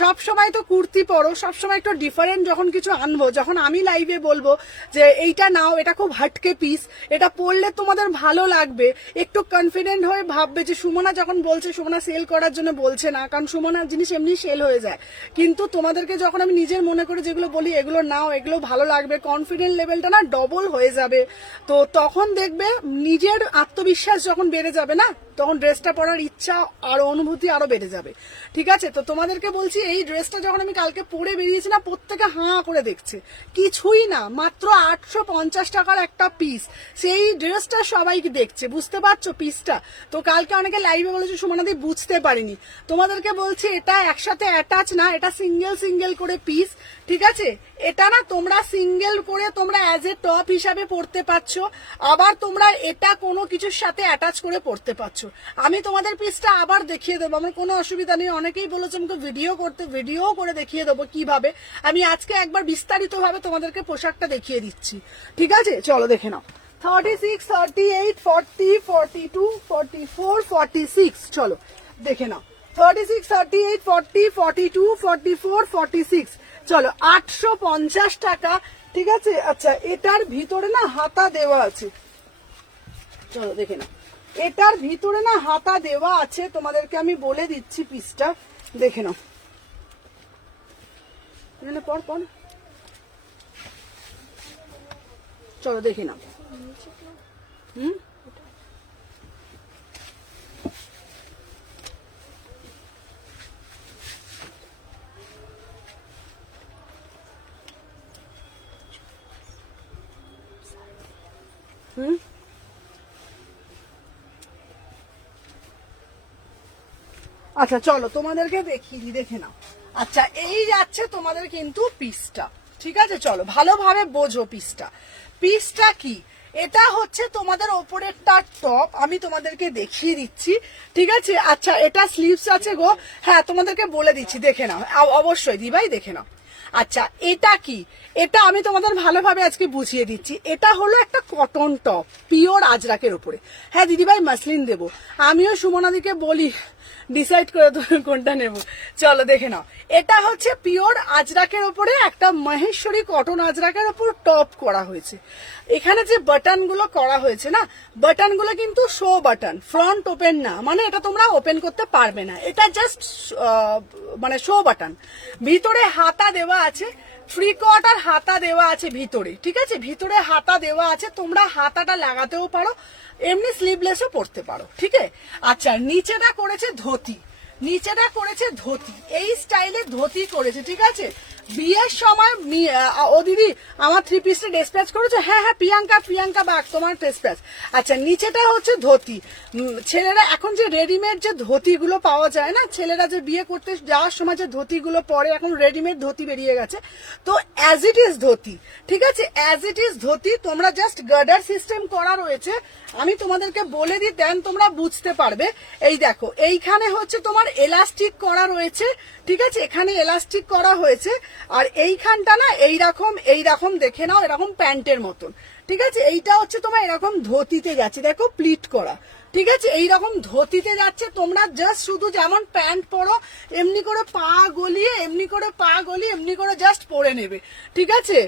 সব সময় তো কুর্তি পরো, সব সময় একটু ডিফারেন্ট যখন কিছু আনবো, যখন আমি লাইভে বলবো যে এইটা নাও, এটা খুব হাটকে পিস, এটা পরলে তোমাদের ভালো লাগবে, একটু কনফিডেন্ট হয়ে ভাববে যে সুমনা যখন বলছে, সুমনা সেল করার জন্য বলছে না, কারণ সুমনার জিনিস এমনি সেল হয়ে যায়। কিন্তু তোমাদেরকে যখন আমি নিজের মনে করে যেগুলো বলি এগুলো নাও, এগুলো ভালো লাগবে, কনফিডেন্ট লেভেলটা না ডবল হয়ে যাবে। তো তখন দেখবে নিজের আত্মবিশ্বাস যখন বেড়ে যাবে না, তখন ড্রেসটা পরার ইচ্ছা আর অনুভূতি আরো বেড়ে যাবে। ঠিক আছে, তো তোমাদেরকে বলছি, এই ড্রেসটা যখন আমি কালকে পরে বেরিয়েছি না, প্রত্যেকে হাঁ করে দেখছে, কিছুই না, মাত্র 850 টাকার একটা পিস, সেই ড্রেসটা সবাইকে দেখছে, বুঝতে পারছো পিসটা। তো কালকে অনেকে লাইভে বলেছে সুমনাদি বুঝতে পারিনি, তোমাদেরকে বলছি এটা একসাথে অ্যাটাচ না, এটা সিঙ্গেল সিঙ্গেল করে পিস। ঠিক আছে, এটা না তোমরা সিঙ্গেল করে তোমরা অ্যাজ এ টপ হিসাবে পরতে পারছো, আবার তোমরা এটা কোনো কিছুর সাথে অ্যাটাচ করে পরতে পারছো। আমি তোমাদের পিসটা আবার দেখিয়ে দেবো, আমার কোনো অসুবিধা নেই। অনেকেই বলেছে আমাকে ভিডিও করে দেখিয়ে দেবো কিভাবে। আমি আজকে একবার বিস্তারিত ভাবে তোমাদেরকে পোশাকটা দেখিয়ে দিচ্ছি। ঠিক আছে, চলো দেখে নাও। 36, 38, 40, 42, 44, 46, চলো দেখে নাও। 36, 38, 40, 42, 44, 46, চলো 850 টাকা। ঠিক আছে, আচ্ছা এটার ভিতরে না হাতা দেওয়া আছে, চলো দেখে নাও, এটার ভিতরে না হাতা দেওয়া আছে, তোমাদেরকে আমি বলে দিচ্ছি পিসটা দেখে নাও। পর চলো দেখে নাও। আচ্ছা চলো তোমাদেরকে দেখিয়ে দিই, দেখে নাও। আচ্ছা এই যাচ্ছে তোমাদের কিন্তু পিসটা। ঠিক আছে, চলো ভালোভাবে বোঝো পিসটা কি। এটা হচ্ছে তোমাদের ওপরেরটা টপ, আমি তোমাদেরকে দেখিয়ে দিচ্ছি। ঠিক আছে, আচ্ছা এটা স্লিভস আছে গো, হ্যাঁ তোমাদেরকে বলে দিচ্ছি, দেখে নাও, অবশ্যই দিবাই দেখে নাও। আচ্ছা এটা কি, এটা আমি তোমাদের ভালোভাবে আজকে বুঝিয়ে দিচ্ছি। এটা হলো একটা কটন টপ, পিওর আজরাকের উপরে। হ্যাঁ দিদিভাই মাসলিন দেবো, আমিও সুমনাদিকে বলি ডিসাইড করে তুমি কোনটা নেব। চলো দেখে নাও, এটা হচ্ছে পিওর আজরাকের উপরে একটা মহেশ্বরী কটন আজরাকের উপর টপ করা হয়েছে। এখানে যে বাটন গুলো করা হয়েছে না, বাটন গুলো কিন্তু শো বাটন, ফ্রন্ট ওপেন না, মানে এটা তোমরা ওপেন করতে পারবে না, এটা জাস্ট মানে শো বাটন। ভিতরে হাতা দেওয়া আছে, ফ্রি কট আর হাতা দেওয়া আছে ভিতরে। ঠিক আছে, ভিতরে হাতা দেওয়া আছে, তোমরা হাতাটা লাগাতেও পারো, এমনি স্লিভলেসও পরতে পারো। ঠিক আছে, আচ্ছা নিচেটা করেছে ধুতি, এই স্টাইলে ধুতি করেছে। ঠিক আছে, বিয়ের সময় ও দিদি আমার 3 পিসটা ডিসপ্যাচ করেছে, হ্যাঁ প্রিয়াঙ্কা বাগ তোমার ডিসপ্যাচ। আচ্ছা নিচেটা হচ্ছে ধুতি, ছেলেরা এখন যে রেডিমেড যে ধুতিগুলো পাওয়া যায় না, ছেলেরা যে বিয়ে করতে যাওয়ার সময় যে ধুতিগুলো পরে, এখন রেডিমেড ধুতি বেরিয়ে গেছে, তো অ্যাজ ইট ইজ ধুতি। ঠিক আছে, অ্যাজ ইট ইজ ধুতি, তোমরা জাস্ট গার্ডার সিস্টেম করা রয়েছে, আমি তোমাদেরকে বলে দিই, দেন তোমরা বুঝতে পারবে। এই দেখো এইখানে হচ্ছে তোমার এলাস্টিক করা রয়েছে। ঠিক আছে, এখানে এলাস্টিক করা হয়েছে, আর এইখানটা না এইরকম দেখে নাও, এরকম প্যান্টের মতন। ঠিক আছে, এইটা হচ্ছে তোমার এরকম ধুতিতে গেছে, দেখো প্লিট করা। ঠিক আছে, এইরকম ধুতিতে যাচ্ছে। তোমরা জাস্ট শুধু যেমন প্যান্ট পরো এমনি করে পা গলিয়ে এমনি করে জাস্ট পরে নেবে, ঠিক আছে।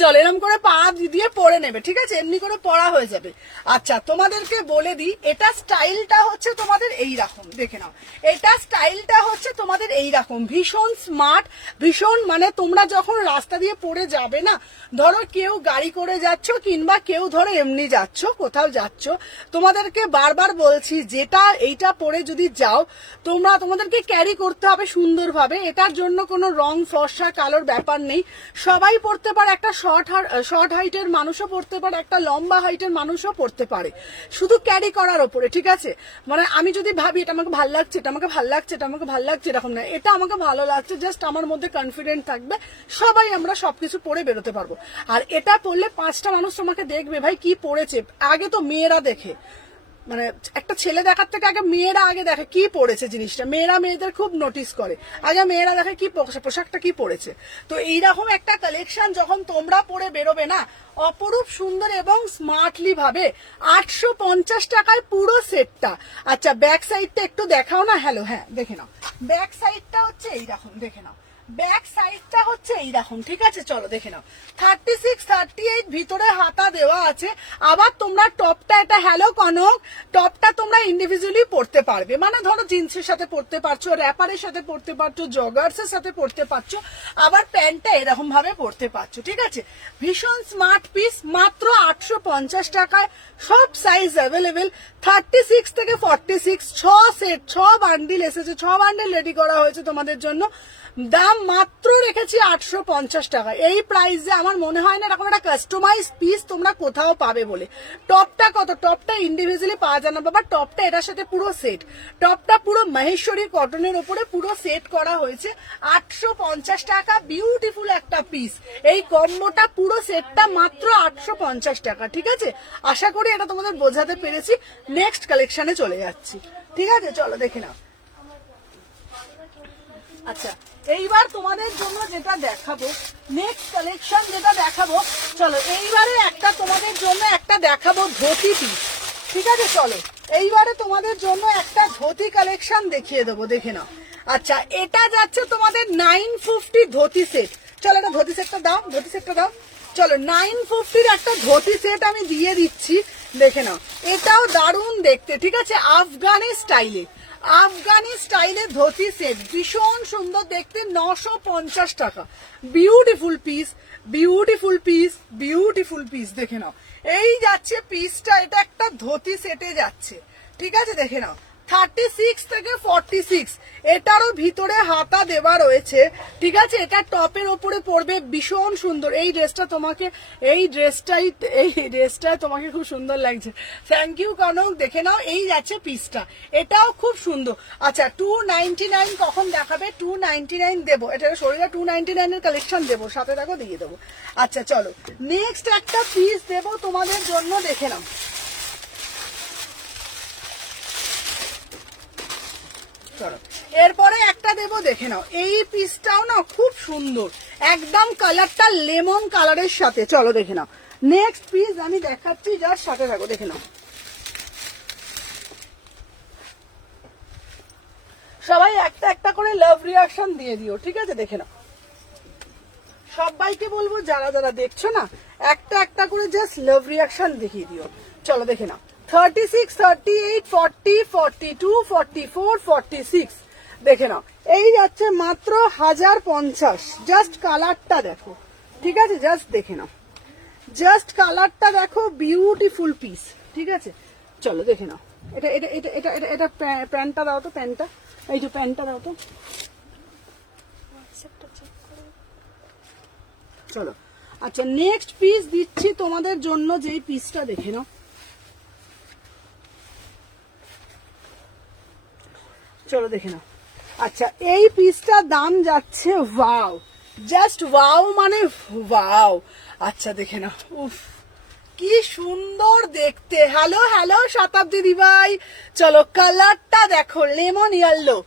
চলো এরকম করে পা দিয়ে পরে নেবে, ঠিক আছে, এমনি করে পরা হয়ে যাবে। আচ্ছা তোমাদেরকে বলে দিই, এটা স্টাইলটা হচ্ছে তোমাদের এইরকম, দেখে নাও, এটা স্টাইলটা হচ্ছে তোমাদের এইরকম, ভীষণ স্মার্ট, ভীষণ, মানে তোমরা যখন রাস্তা দিয়ে পরে যাবে না, ধরো কেউ গাড়ি করে যাচ্ছ কিংবা কেউ ধরো এমনি যাচ্ছ, কোথাও যাচ্ছ, তোমাদেরকে বারবার বলছি যেটা এইটা পরে যদি যাও তোমরা, তোমাদেরকে ক্যারি করতে হবে সুন্দরভাবে। এটার জন্য কোনো রং ফর্সা কালোর ব্যাপার নেই, সবাই পড়তে পারে, একটা শর্ট হাইটের মানুষও পড়তে পারে, একটা লম্বা হাইটের মানুষও পড়তে পারে, শুধু ক্যারি করার ওপরে, ঠিক আছে। মানে আমি যদি ভাবি এটা আমাকে ভালো লাগছে, এটা আমাকে ভালো লাগছে, এটা আমাকে ভালো লাগছে, এরকম না, এটা আমাকে ভালো লাগছে, জাস্ট আমার মধ্যে কনফিডেন্ট থাকবে, সবাই আমরা সবকিছু পরে বেরোতে পারবো। আর এটা পড়লে 5টা মানুষ তোমাকে দেখবে ভাই কি পড়েছে, আগে তো মেয়েরা দেখে, মানে একটা ছেলে দেখার থেকে আগে মেয়েরা আগে দেখে কি পড়েছে জিনিসটা, মেয়েরা মেয়েদের খুব নোটিস করে, আগে মেয়েরা দেখে কি পোশাকটা কি পড়েছে। তো এইরকম একটা কালেকশন যখন তোমরা পরে বেরোবে না, অপরূপ সুন্দর এবং স্মার্টলি ভাবে 850 টাকায় পুরো সেটটা। আচ্ছা ব্যাক সাইডটা একটু দেখাও না, হ্যালো, হ্যাঁ দেখে নাও, ব্যাক সাইডটা হচ্ছে এইরকম, দেখে নাও, ব্যাক সাইডটা হচ্ছে এইরকম, ঠিক আছে। চলো দেখে নাও, 36, 38 ভিতরে হাতা দেওয়া আছে। আবার তোমরা টপটা, এটা হ্যালো কনক, টপটা তোমরা ইন্ডিভিজুয়ালি পড়তে পারবে, মানে ধরো জিন্সের সাথে পড়তে পারছো, র্যাপারের সাথে পড়তে পারছো, জগার্স এর সাথে পড়তে পারছো, আবার প্যান্টটা এরকম ভাবে পড়তে পারছো, ঠিক আছে। ভীষণ স্মার্ট পিস, মাত্র 850 টাকায়, সব সাইজ অ্যাভেলেবেল, 36 থেকে 46, 6 সেট, 6 বান্ডিল এসেছে, 6 বান্ডিল রেডি করা হয়েছে তোমাদের জন্য। দাম মাত্র রেখেছি 850 টাকা। এই প্রাইসে আমার মনে হয় না এরকম একটা কাস্টমাইজ পিস তোমরা কোথাও পাবে বলে। টপটা কত, টপটা ইন্ডিভিজুয়ালি পাওয়া যায় না বাবা, টপটা এটার সাথে পুরো সেট, টপটা পুরো মহেশ্বরী কটনের উপরে পুরো সেট করা হয়েছে, 850 টাকা, বিউটিফুল একটা পিস। এই কম্বোটা পুরো সেটটা মাত্র 850 টাকা, ঠিক আছে। আশা করি এটা তোমাদের বোঝাতে পেরেছি। নেক্সট কালেকশনে চলে যাচ্ছি, ঠিক আছে, চলো দেখে নাও। আচ্ছা এইবার তোমাদের জন্য যেটা দেখাবো, নেক্সট কালেকশন যেটা দেখাবো, চলো এইবারে একটা তোমাদের জন্য একটা দেখাবো ধুতি পিস, ঠিক আছে। চলো এইবারে তোমাদের জন্য একটা ধুতি কালেকশন দেখিয়ে দেবো, দেখে নাও। আচ্ছা এটা যাচ্ছে তোমাদের 950 ধুতি সেট। চলো এটা ধুতি সেটটা দাও, ধুতি সেটটা দাও। চলো 950 একটা ধুতি সেট আমি দিয়ে দিচ্ছি, দেখে নাও। এটাও দারুণ দেখতে, ঠিক আছে, আফগানি স্টাইলে, আফগানি স্টাইলে ধুতি সেট, ভীষণ সুন্দর দেখতে, 950 টাকা, beautiful piece, beautiful piece, beautiful piece, দেখে নাও। এই যাচ্ছে পিসটা, এটা একটা ধুতি সেটে যাচ্ছে, ঠিক আছে, দেখে নাও। 36 থেকে 46, এটারও ভিতরে হাতা দেওয়া রয়েছে, ঠিক আছে। এটা টপের ওপরে পড়বে, ভীষণ সুন্দর। এই ড্রেসটা তোমাকে, এই ড্রেসটাই তোমাকে খুব সুন্দর লাগছে, থ্যাংক ইউ কনক, দেখে নাও। এই যাচ্ছে পিসটা, এটাও খুব সুন্দর। আচ্ছা 299 কখন দেখাবে, 299 দেবো, এটা শরীরে 299 এর কালেকশন দেবো, সাথে দেখো দিয়ে দেবো। আচ্ছা চলো নেক্সট একটা পিস দেবো তোমাদের জন্য, দেখে নাও। এরপরে একটা দেবো, দেখে নাও। এই পিসটাও না খুব সুন্দর, একদম কালারটা লেমন কালারের সাথে, চলো দেখে নাও। নেক্সট পিস আমি দেখাচ্ছি, যার সাথে থাকো, দেখে নাও। সবাই একটা একটা করে লাভ রিয়াকশন দিয়ে দিও, ঠিক আছে, দেখে নাও। সবাইকে বলবো যারা যারা দেখছো না, একটা একটা করে জাস্ট লাভ রিয়াকশন দেখিয়ে দিও, চলো দেখে নাও। 36, 38, 40, 42, 44, 46, দেখে নাও। এই যাচ্ছে মাত্র 1050, জাস্ট কালারটা দেখো, ঠিক আছে, জাস্ট দেখে নাও, জাস্ট কালারটা দেখো, বিউটিফুল পিস, ঠিক আছে। চলো দেখে নাও। এটা এটা এটা এটা এটা এটা প্যান্টটা দাও তো, প্যান্টটা, এই যে প্যান্টটা দাও তো, চলো। আচ্ছা নেক্সট পিস দিচ্ছি তোমাদের জন্য, যেই পিসটা দেখে নাও, চলো দেখে নাও। আচ্ছা এই পিসটার দাম যাচ্ছে ওয়াও, জাস্ট ওয়াও, মানে ওয়াও। আচ্ছা দেখে নাও, উফ কি সুন্দর দেখতে। হ্যালো হ্যালো শতাব্দী দিভাই, চলো কালারটা দেখো, লেমন ইয়েলো,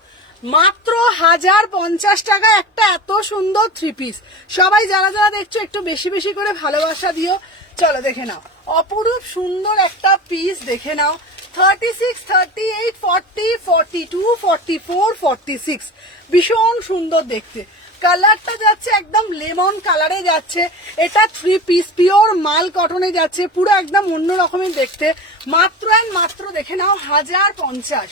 মাত্র 1050 টাকা একটা এত সুন্দর থ্রি পিস। সবাই যারা যারা দেখছো একটু বেশি বেশি করে ভালোবাসা দিও। চলো দেখে নাও, অপরূপ সুন্দর একটা পিস দেখে নাও। 36, 38, 40, 42, 44, 46 ভীষণ সুন্দর দেখতে। কালারটা যাচ্ছে একদম লেমন কালারে যাচ্ছে। এটা থ্রি পিস পিওর মাল কটনে যাচ্ছে, পুরো একদম অন্য রকমের দেখতে। মাত্র অ্যান্ড মাত্র দেখে নাও 1050,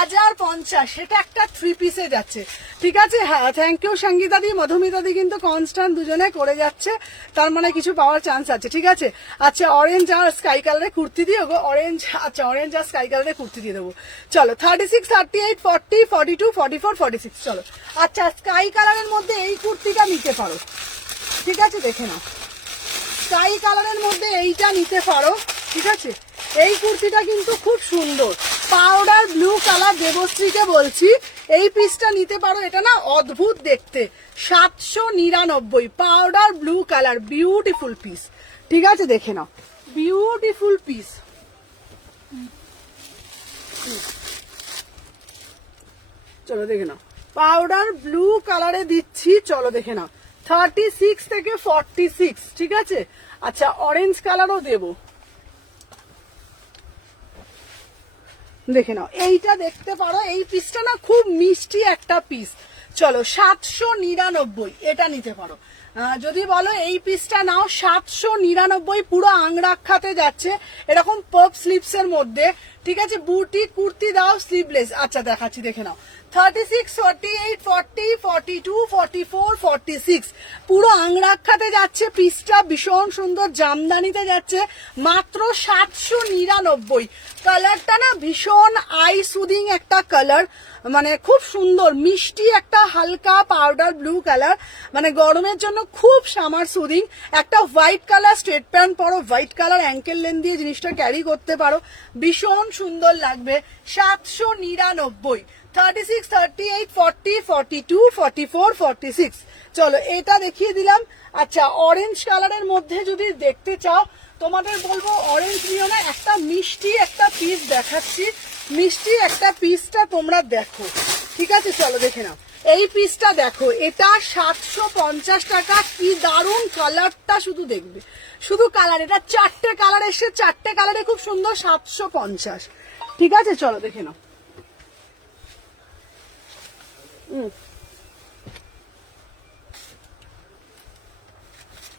1050 সেটা একটা থ্রি পিসে যাচ্ছে। ঠিক আছে, হ্যাঁ থ্যাংক ইউ সঙ্গীতা দি, মধুমিতা দি কিন্তু কনস্ট্যান্ট দুজনে করে যাচ্ছে, তার মানে কিছু পাওয়ার চান্স আছে। ঠিক আছে, আচ্ছা অরেঞ্জ আর স্কাই কালারের কুর্তি দিয়ে গো, অরেঞ্জ, আচ্ছা অরেঞ্জ আর স্কাই কালারের কুর্তি দিয়ে দেবো। চলো 36, 38, 40, 42, 44, 46 চলো। আচ্ছা স্কাই কালারের মধ্যে এই কুর্তিটা নিতে পারো। ঠিক আছে, দেখে নাও স্কাই কালারের মধ্যে এইটা নিতে পারো। ঠিক আছে, এই কুর্তিটা কিন্তু খুব সুন্দর, পাউডার ব্লু কালার। দেবশ্রীকে বলছি এই পিসটা নিতে পারো, এটা না অদ্ভুত দেখতে। 799 powder blue colour, beautiful piece. ঠিক আছে, দেখে নাও বিউটিফুল পিস। চলো দেখে নাও, পাউডার ব্লু কালারে দিচ্ছি। চলো দেখে নাও 36 থেকে 46। ঠিক আছে, আচ্ছা অরেঞ্জ কালারও দেবো, দেখে নাও এইটা দেখতে পারো। এই পিসটা না খুব মিষ্টি একটা পিস। চলো 799 এটা নিতে পারো। যদি বলো এই পিসটা নাও 799, পুরো আংরাক্ষাতে যাচ্ছে, এরকম পপ স্লিপস এর মধ্যে। ঠিক আছে, বুটি কুর্তি দাও স্লিভলেস। আচ্ছা দেখাচ্ছি, দেখে নাও 36, 48, 40, 42, 44, 46 পুরো আংরাক্ষাতে যাচ্ছে পিসটা, ভীষণ সুন্দর জামদানিতে যাচ্ছে। মাত্র 799। কালারটা না ভীষণ আই সুদিং একটা কালার, মানে খুব সুন্দর মিষ্টি একটা হালকা পাউডার ব্লু কালার, মানে গরমের জন্য খুব সামার সুদিং। একটা হোয়াইট কালার স্ট্রেট প্যান্ট পরো, হোয়াইট কালার অ্যাঙ্কেল লেন দিয়ে জিনিসটা ক্যারি করতে পারো, ভীষণ সুন্দর লাগবে। 799। 36, 38, 40, 42, 44, 46 চলো এটা দেখিয়ে দিলাম। আচ্ছা অরেঞ্জ কালারের মধ্যে যদি দেখতে চাও তোমাদের বলবো অরেঞ্জ নিও না, একটা মিষ্টি একটা পিস দেখাচ্ছি। মিষ্টি একটা পিসটা তোমরা দেখো। ঠিক আছে, চলো দেখে নাও এই পিসটা দেখো, এটা 750 টাকা। কি দারুণ কালারটা, শুধু দেখবে, শুধু কালার। এটা 4টে কালার এসে, 4টে কালারে খুব সুন্দর। 750। ঠিক আছে, চলো দেখে নাও।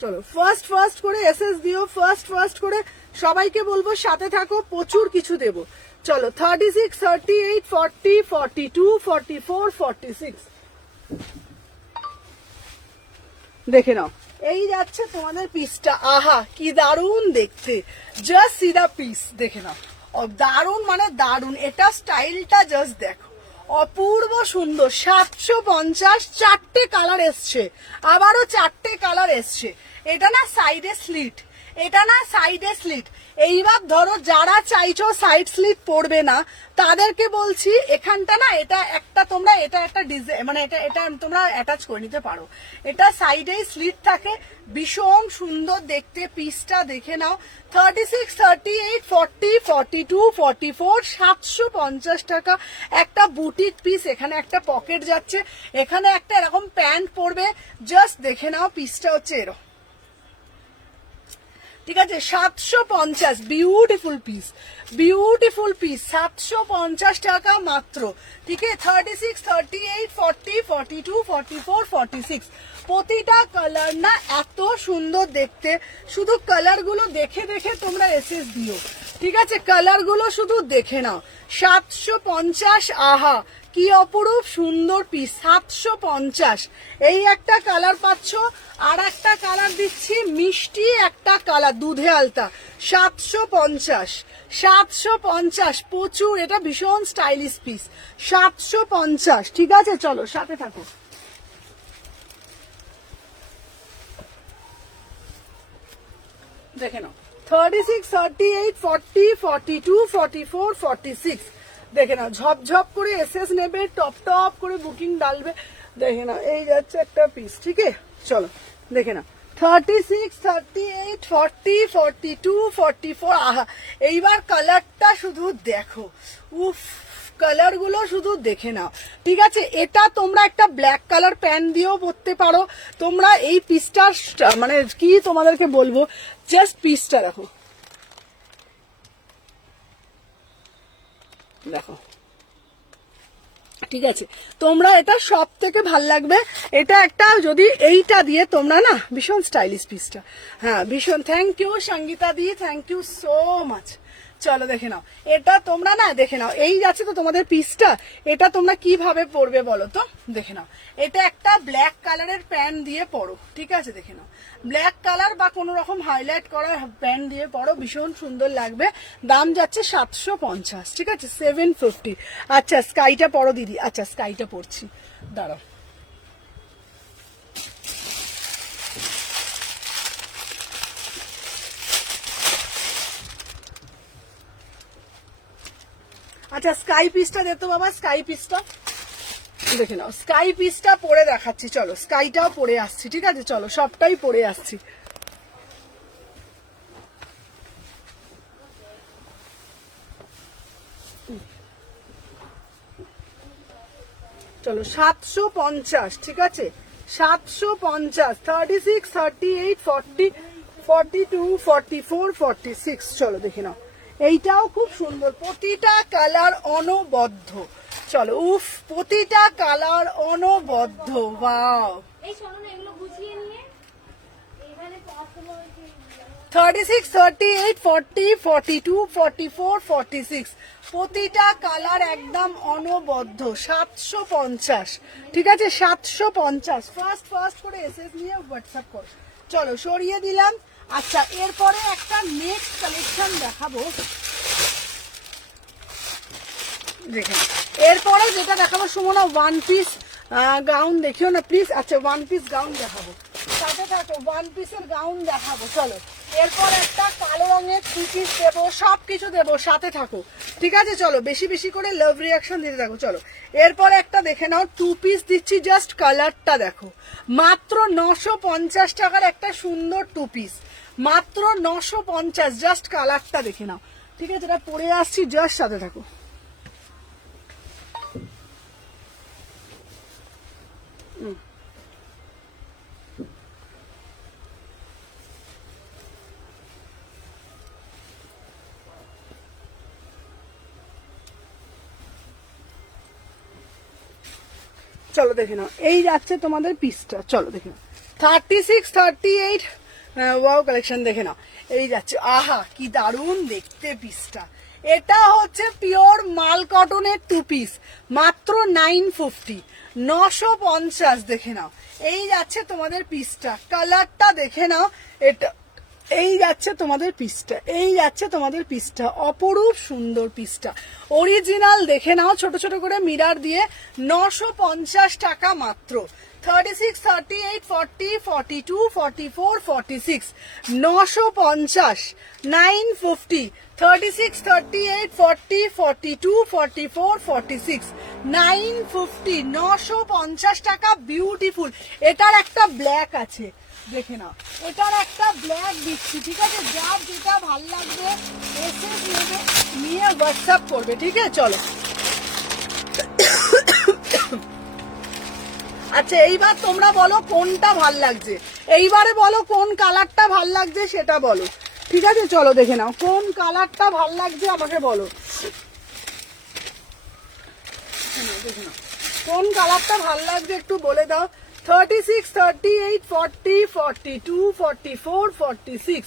চলো ফার্স্ট করে এসএস দিও, ফার্স্ট করে সবাইকে বলবো সাথে থাকো, প্রচুর কিছু দেব। চলো 36, 38, 40, 42, 44, 46 দেখে নাও। এই যাচ্ছে তোমাদের পিসটা, আহা কি দারুণ দেখতে, জাস্ট সি দা পিস। দেখে নাও দারুণ মানে দারুণ, এটা স্টাইলটা জাস্ট দেখো, অপূর্ব সুন্দর। 750, 4টে কালার এসছে, আবারও 4টে কালার এসছে। এটা না সাইডে স্লিট, এটা না সাইডে স্লিট। এইবার ধরো যারা চাইছো সাইড স্লিট পড়বে না তাদেরকে বলছি এখানটা না এটা একটা তোমরা এটা একটা ডিজাইন, মানে এটা এটা তোমরা অ্যাটাচ করে নিতে পারো। এটা সাইডেই স্লিট থাকে, ভীষণ সুন্দর দেখতে। পিসটা দেখে নাও 36, 38, 40, 42, 44 750 টাকা একটা বুটিক পিস। এখানে একটা পকেট যাচ্ছে, এখানে একটা এরকম প্যান্ট পরবে, জাস্ট দেখে নাও পিসটা হচ্ছে এরকম। ঠিক আছে 750, বিউটিফুল পিস, বিউটিফুল পিস, 750 টাকা মাত্র। ঠিক আছে 36, 38, 40, 42, 44, 46 প্রতিটা কালার না এত সুন্দর দেখতে, শুধু কালার গুলো দেখে দেখে তোমরা এসএস দিও। ঠিক আছে, কালার গুলো শুধু দেখে নাও। 750, আহা কি অপরূপ সুন্দর পিস। 750 এই একটা কালার পাচ্ছ, আর একটা কালার দিচ্ছি মিষ্টি একটা কালার দুধে আলতা। 750, 750 প্রচুর, এটা ভীষণ স্টাইলিশ পিস। 750। ঠিক আছে, চলো সাথে থাকো। দেখে নাও 36, 38, 40, 42, 44, 46 দেখে নাও। ঝপঝপ করে এসএস নেবে, টপ টপ করে বুকিং ডালবে। দেখে নাও এই যাচ্ছে একটা পিস। ঠিক আছে, চলো দেখে নাও 36, 38, 40, 42, 44 আহা এইবার কালারটা শুধু দেখো, উফ কালার গুলো শুধু দেখে নাও, ঠিক আছে। এটা তোমরা একটা ব্ল্যাক কালার প্যান্ট দিয়েও পরতে পারো। তোমরা এই পিসটার মানে কি তোমাদেরকে বলবো, জাস্ট পিসটা দেখো, দেখো, ঠিক আছে। তোমরা এটা সব থেকে ভাল লাগবে। এটা একটা যদি এইটা দিয়ে তোমরা না, ভীষণ স্টাইলিশ পিসটা, হ্যাঁ ভীষণ। থ্যাংক ইউ সঙ্গীতা দি, থ্যাংক ইউ সো মাচ। চলো দেখে নাও, এটা তোমরা না দেখে নাও, এই যাচ্ছে তো তোমাদের পিসটা, এটা তোমরা কিভাবে পরবে বলো তো, দেখে নাও। এটা একটা ব্ল্যাক কালারের প্যান্ট দিয়ে পরো, ঠিক আছে, দেখে নাও, ব্ল্যাক কালার বা কোনো রকম হাইলাইট করা প্যান্ট দিয়ে পরো, ভীষণ সুন্দর লাগবে। দাম যাচ্ছে 750, ঠিক আছে, 750। আচ্ছা স্কাইটা পরো দিদি। আচ্ছা স্কাইটা পরছি, দাঁড়াও। আচ্ছা স্কাই পিসটা দে তো বাবা, স্কাই পিসটা দেখে নাও, স্কাই পিসটা পরে দেখাচ্ছি। চলো স্কাইটাও পরে আসছি, ঠিক আছে, চলো সবটাই পরে আসছি। চলো 750, ঠিক আছে, 750, 36, 38, 40, 42, 44, 46। চলো দেখে নাও, এইটাও খুব সুন্দর, প্রতিটা কালার অনবদ্য। চলো উফ, প্রতিটা কালার অনবদ্য, ওয়াও। 36, 38, 40, 42, 44, 46, প্রতিটা কালার একদম অনবদ্য। 750, ঠিক আছে, 750। ফার্স্ট ফার্স্ট করে এসএস নিয়ে হোয়াটসঅ্যাপ কর। চলো সরিয়ে দিলাম। আচ্ছা এরপরে একটা নেক্সট কালেকশন দেখাবো, দেখেন এরপরে যেটা দেখাবো সুমনা, ওয়ান পিস গাউন দেখিও না প্লিজ। আচ্ছা ওয়ান পিস গাউন দেখাবো, সাথে থাকো, ওয়ান পিসের গাউন দেখাবো। চলো এরপর একটা কালো রঙের থ্রি পিস দেবো, সবকিছু দেবো, সাথে থাকো, ঠিক আছে। চলো বেশি বেশি করে লাভ রিয়াকশন দিতে থাকো। চলো এরপর একটা দেখে নাও, টু পিস দিচ্ছি, জাস্ট কালারটা দেখো, মাত্র 950 টাকার একটা সুন্দর টু পিস, মাত্র 950, জাস্ট কালারটা দেখে নাও, ঠিক আছে। এটা পরে আসছি, জাস্ট সাথে থাকো। চলো দেখে নাও, এই যাচ্ছে তোমাদের পিসটা, চলো দেখে নাও, 36, 38 ওয়াও কালেকশন দেখে নাও, এই যাচ্ছে, আহা কি দারুণ দেখতে পিসটা। এটা হচ্ছে পিওর মাল কটনের টু পিস, মাত্র 950, 950, দেখে নাও, এই যাচ্ছে তোমাদের পিসটা, কালারটা দেখে নাও। এটা এই যাচ্ছে তোমাদের পিসটা, এই যাচ্ছে তোমাদের পিসটা, অপরূপ সুন্দর পিসটা, অরিজিনাল দেখে নাও, ছোট ছোট করে মিরার দিয়ে, 950 টাকা মাত্র। 36, 38, 40, 42, 44, 46, 950, 950, 36, 38, 40, 42, 44, 46, 950, 950 টাকা, বিউটিফুল। এটার একটা ব্ল্যাক আছে, দেখে নাও, এটার একটা ব্ল্যাক দিচ্ছি, ঠিক আছে, যার যেটা ভাল লাগবে এসএস নেবে, নিয়ে হোয়াটসঅ্যাপ করবে, ঠিক আছে। চলো আচ্ছা এইবার তোমরা বলো কোনটা ভাল লাগছে, এইবারে বলো কোন কালারটা ভাল লাগছে সেটা বলো, ঠিক আছে। চলো দেখে নাও কোন কালারটা ভাল লাগছে, আমাকে বলো, দেখে নাও কোন কালারটা ভাল লাগছে একটু বলে দাও। 36, 38, 40, 42, 44, 46,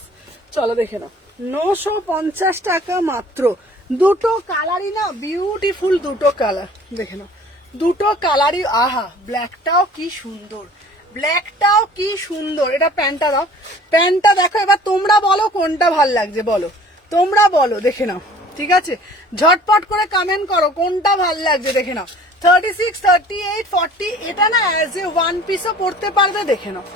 চলো দেখে নাও, 950 টাকা মাত্র। দুটো কালারই না বিউটিফুল, দুটো কালার দেখে নাও, দুটো কালারই, আহা ব্ল্যাকটাও কি সুন্দর, ব্ল্যাকটাও কি সুন্দর। এটা প্যান্টটা দাও, প্যান্টটা দেখো, এবার তোমরা বলো কোনটা ভাল লাগছে, বলো তোমরা বলো, দেখে নাও, ঠিক আছে, ঝটপট করে কমেন্ট করো কোনটা ভাল লাগছে, দেখে নাও। 36, 38, 40, এটা না অ্যাজ এ ওয়ান পিসও পড়তে পারবে, দেখে নাও,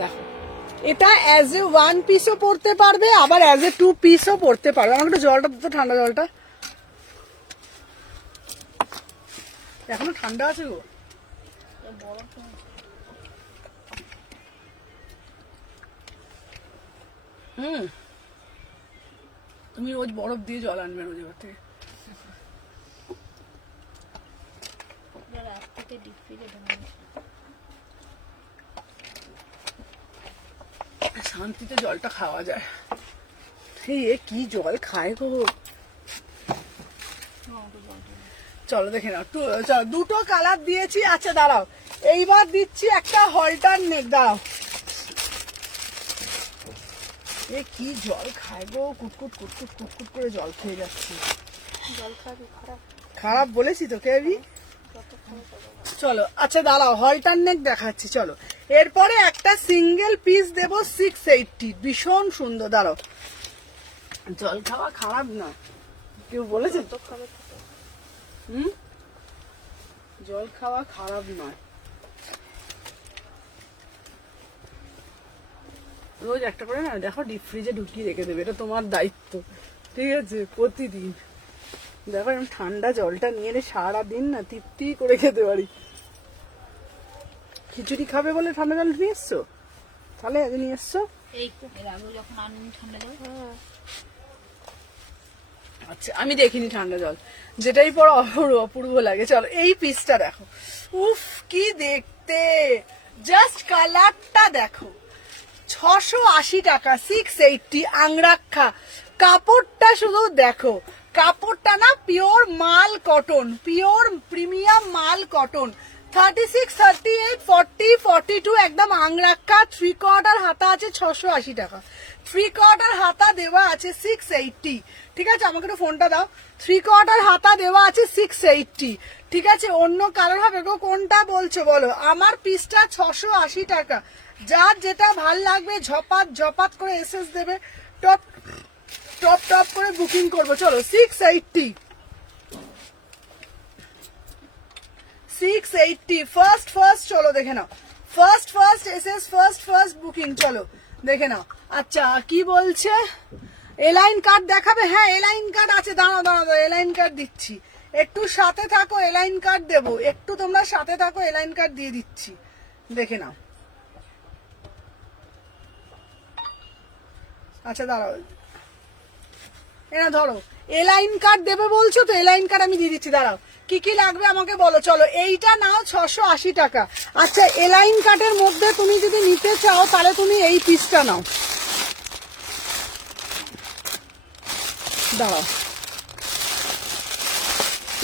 দেখো এটা অ্যাজ এ ওয়ান পিসও পড়তে পারবে, আবার অ্যাজ এ টু পিসও পড়তে পারবে। আমাকে একটু জলটা দিতে, ঠান্ডা জলটা, এখনো ঠান্ডা আছে গো। তুমি রোজ বরফ দিয়ে জল আনবে রোজ এবার থেকে। শান্তিতে জলটা খাওয়া যায়। এ কি জল খায় গো। চলো দেখে নাও, দুটো কালার দিয়েছি। আচ্ছা দাঁড়াও, এইবার দিচ্ছি একটা হলটার নেক। দাঁড়াও, এ কি জল খায় গো, কুটকুট কুটকুট কুটকুট করে জল খেয়ে যাচ্ছে। খারাপ বলেছি তোকে আমি। চলো আচ্ছা দাঁড়াও, হলটার নেক দেখাচ্ছি। চলো এরপরে একটা সিঙ্গেল পিস দেবো 680, ভীষণ সুন্দর। দাঁড়াও, জল খাওয়া খারাপ না, কেউ বলেছে তো? জল খাওয়া খারাপ নয়। রোজ একটা করে না দেখো ডিপ ফ্রিজে ঢুকিয়ে রেখে দেবে, এটা তোমার দায়িত্ব, ঠিক আছে? প্রতিদিন দেখো এরকম ঠান্ডা জলটা নিয়ে এলে সারাদিন না তৃপ্তি করে খেতে পারি। খিচুড়ি খাবে বলে ঠান্ডা জল নিয়ে এসছো? তাহলে আজ নিয়ে এসছো? আচ্ছা আমি দেখিনি ঠান্ডা জল, যেটাই পর অপূর্ব লাগে। চলো এই পিসটা দেখো, উফ কি দেখতে, জাস্ট কালারটা দেখো। 680 টাকা, 680, আংরাক্ষা। কাপড়টা শুধু দেখো, কাপড়টা না পিওর মাল কটন, পিওর প্রিমিয়াম মাল কটন। 36, 38, 40, 42 একদম আংরাক্ষা। 3/4 হাতা আছে 680 টাকা, 3/4 হাতা দেওয়া আছে 680। ঠিক আছে, আমাকে একটু ফোনটা দাও। 3/4 হাতা দেওয়া আছে 680। ঠিক আছে, অন্য কালার হবে গো, কোনটা বলছো বলো? আমার পিসটা 680 টাকা। যার যেটা ভাল লাগবে ঝপাত ঝপাত করে এসএস দেবে, টপ টপ টপ করে বুকিং করবো। চলো 680, 680 ফার্স্ট চলো দেখে নাও, ফার্স্ট এসএস ফার্স্ট বুকিং। চলো দেখে নাও। আচ্ছা কি বলছে, এলাইন কার্ড দেখাবে? হ্যাঁ এলাইন কার্ড আছে, দাঁড়াও দাঁড়াও, এলাইন কার্ড দিচ্ছি, একটু সাথে থাকো, এলাইন কার্ড দেবো, একটু তোমরা সাথে থাকো, এলাইন কার্ড দিয়ে দিচ্ছি, দেখে নাও। আচ্ছা দাঁড়াও, এনা ধরো, এলাইন কার্ড দেবে বলছো তো, এলাইন কার্ড আমি দিয়ে দিচ্ছি। দাঁড়াও, কি কি লাগবে আমাকে বলো। চলো এইটা নাও 680 টাকা। আচ্ছা এলাইন কার্ডের মধ্যে তুমি যদি নিতে চাও তাহলে তুমি এই পিসটা নাও। দাঁড়াও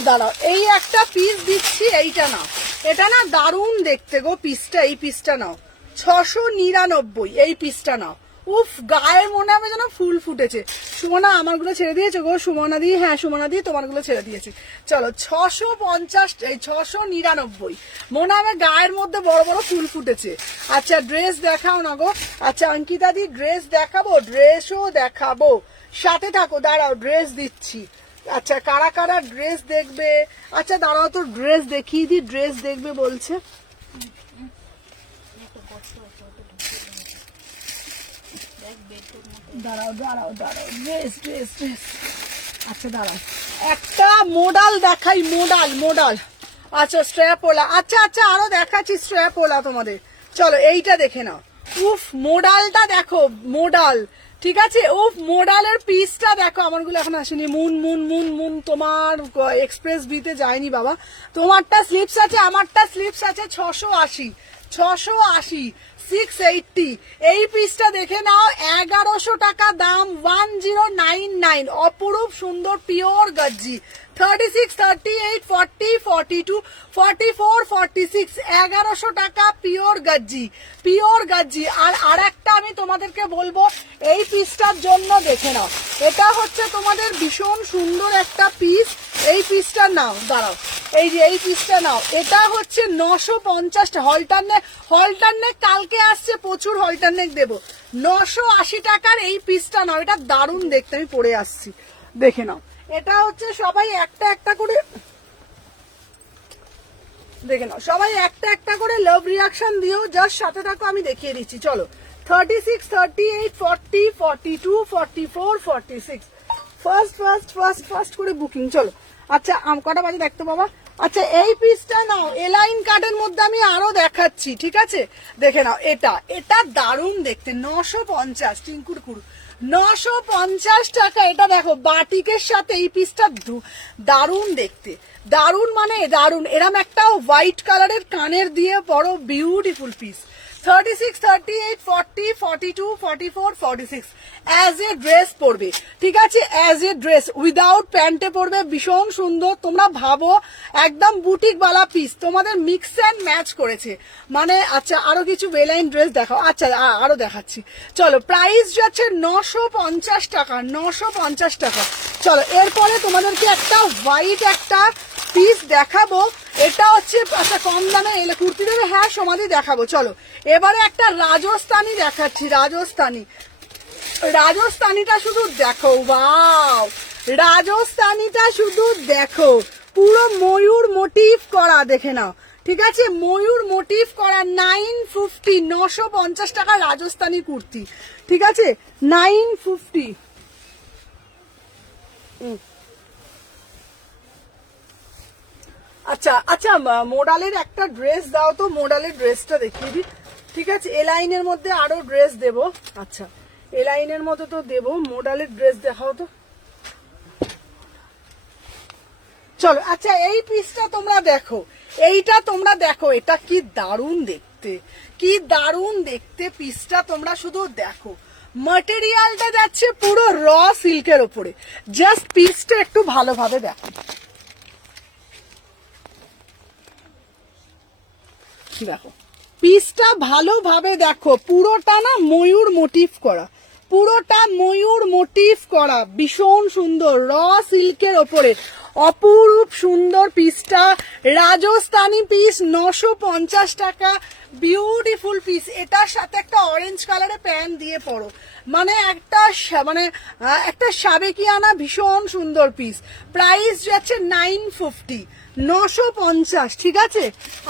দাঁড়াও, এই একটা পিস দিচ্ছি, এইটা নাও। এটা না দারুণ দেখতে গো পিসটা, এই পিসটা নাও 699, এই পিসটা নাও। উফ গায়ে মনে হবে যেন ফুল ফুটেছে। সুমনা আমারগুলো ছেড়ে দিয়েছে গো, সুমনা দি, হ্যাঁ সুমনা দি তোমারগুলো ছেড়ে দিয়েছে। চলো 650, এই 699, মনে হবে গায়ের মধ্যে বড় বড় ফুল ফুটেছে। আচ্ছা ড্রেস দেখাও না গো। আচ্ছা অঙ্কিতা দি ড্রেস দেখাবো, ড্রেসও দেখাবো, সাথে থাকো। দাঁড়াও ড্রেস দিচ্ছি। আচ্ছা কারা কারা ড্রেস দেখবে? আচ্ছা দাঁড়াও তো ড্রেস দেখিয়ে দি, ড্রেস দেখবে বলছে। দাঁড়াও দাঁড়াও দাঁড়াও, ড্রেস ড্রেস ড্রেস। আচ্ছা দাঁড়াও, একটা মোডাল দেখাই, মোডাল। আচ্ছা স্ট্র্যাপওয়ালা, আচ্ছা আচ্ছা আরো দেখাচ্ছি স্ট্র্যাপওয়ালা তোমাদের। চলো এইটা দেখে নাও। উফ মোডালটা দেখো, মোডাল, ঠিক আছে। উফ মোডালের পিসটা দেখো, আমারগুলো এখন আসেনি। মুন তোমার এক্সপ্রেস বিতে যায়নি বাবা, তোমারটা স্লিপস আছে, আমারটা স্লিপস আছে। 680, 680, এই পিসটা দেখে নাও, 1100 টাকা দাম, 1099, অপরূপ সুন্দর পিওর গজ্জি। 36, 38, 40, 42, 44, 46, 1100 টাকা পিওর গজ্জি। আর একটা আমি তোমাদেরকে বলবো, এই পিসটার জন্য দেখে নাও, এটা হচ্ছে তোমাদের ভীষণ সুন্দর একটা পিস। এই পিসটা নাও, দাঁড়াও, এই যে এই পিসটা নাও, এটা হচ্ছে 950 হলটারনেক কালকে আসছে, প্রচুর হলটারনেক দেবো। 980 টাকার এই পিসটা নাও, এটা দারুণ দেখতে, আমি পরে আসছি, দেখে নাও। এটা হচ্ছে সবাই একটা একটা করে দেখে নাও, সবাই একটা একটা করে লাভ রিয়াকশন দিও, জাস্ট সাথে থাকো, আমি দেখিয়ে দিচ্ছি। চলো 36, 38, 40, 42, 44, 46, ফার্স্ট করে বুকিং। চলো আচ্ছা কটা বাজে দেখতো বাবা। আচ্ছা এই পিসটা নাও, এলাইন কার্ডের মধ্যে আমি আরো দেখাচ্ছি, ঠিক আছে দেখে নাও। এটা দারুণ দেখতে, 950, টিঙ্কুর কুড়ু 950 টাকা। এটা দেখো বাটিকের সাথে এই পিসটা দারুণ দেখতে, দারুণ মানে দারুণ। এরম একটা হোয়াইট কালারের কানের দিয়ে বড় beautiful piece. 36, 38, 40, 42, 44, 46 as a dress পরবে, ঠিক আছে? অ্যাজ এ ড্রেস উইদাউট প্যান্টে পরবে, ভীষণ সুন্দর। তোমরা ভাবো একদম বুটিক বালা পিস, তোমাদের মিক্স অ্যান্ড ম্যাচ করেছে মানে। আচ্ছা আরো কিছু বেলাইন ড্রেস দেখাও। আচ্ছা আরো দেখাচ্ছি, চলো। প্রাইস যাচ্ছে 950 টাকা, 950 টাকা। চলো এরপরে তোমাদেরকে একটা হোয়াইট একটা পিস দেখাবো। এটা হচ্ছে আচ্ছা কম দামে এলে কুর্তি দেবে, হ্যাঁ সমাধি দেখাবো। চলো এবারে একটা রাজস্থানি দেখাচ্ছি। রাজস্থানিটা শুধু দেখো, ওয়াও, রাজস্থানিটা শুধু দেখো, পুরো ময়ূর মোটিভ করা, দেখে নাও, ঠিক আছে? ময়ূর মোটিভ করা। 950, 950 টাকা রাজস্থানি কুর্তি, ঠিক আছে? 950। আচ্ছা আচ্ছা, মোডালের একটা ড্রেস দাও তো, মোডালের ড্রেসটা দেখিয়ে দিই, ঠিক আছে? এ লাইনের মধ্যে আরো ড্রেস দেবো। আচ্ছা এ লাইনের মধ্যে তো দেবো, মোডালের ড্রেস দেখাও তো। চলো আচ্ছা এই পিসটা তোমরা দেখো, এইটা তোমরা দেখো, এটা কি দারুণ দেখতে, কি দারুণ দেখতে পিসটা, তোমরা শুধু দেখো। ম্যাটেরিয়ালটা যাচ্ছে পুরো র সিল্কের ওপরে, জাস্ট পিসটা একটু ভালোভাবে দেখো। দেখো পিসটা ভালোভাবে দেখো, পুরোটা না ময়ূর মোটিভ করা, পুরোটা ময়ূর মোটিভ করা, ভীষণ সুন্দর র সিল্কের ওপরে, অপরূপ সুন্দর পিসটা। রাজস্থানি পিস, 950 টাকা, বিউটিফুল পিস। এটার সাথে একটা অরেঞ্জ কালারের প্যান্ট দিয়ে পরো, মানে একটা সাবেকিয়ানা ভীষণ সুন্দর পিস। প্রাইস যাচ্ছে 950, 950, ঠিক আছে?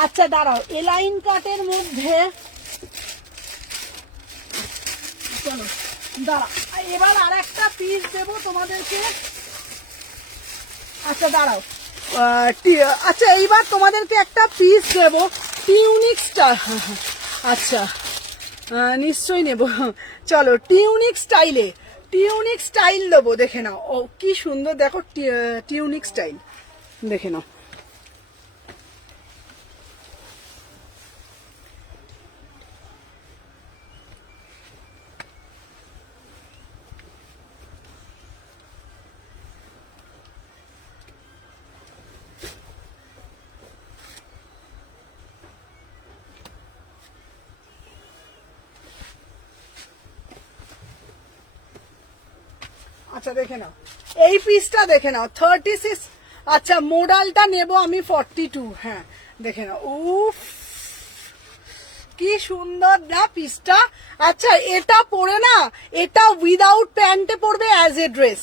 আচ্ছা দাঁড়াও, এলাইন কাটের মধ্যে চলো দাঁড়া, এবার আর একটা পিস দেবো তোমাদেরকে। আচ্ছা দাঁড়াও, আচ্ছা এইবার তোমাদেরকে একটা পিস দেবো টিউনিক স্টাইল। আচ্ছা নিশ্চয়ই নেব। চলো টিউনিক স্টাইলে, টিউনিক স্টাইল দেবো, দেখে নাও। ও কি সুন্দর দেখো, টিউনিক স্টাইল দেখে নাও। আচ্ছা দেখে নাও এই পিসটা, দেখে নাও 36। আচ্ছা মোডালটা নেব আমি 42, হ্যাঁ দেখে নাও, উফ কি সুন্দর না পিসটা। আচ্ছা এটা পরে না, এটা উইদাউট প্যান্টে পরবে অ্যাজ এ ড্রেস,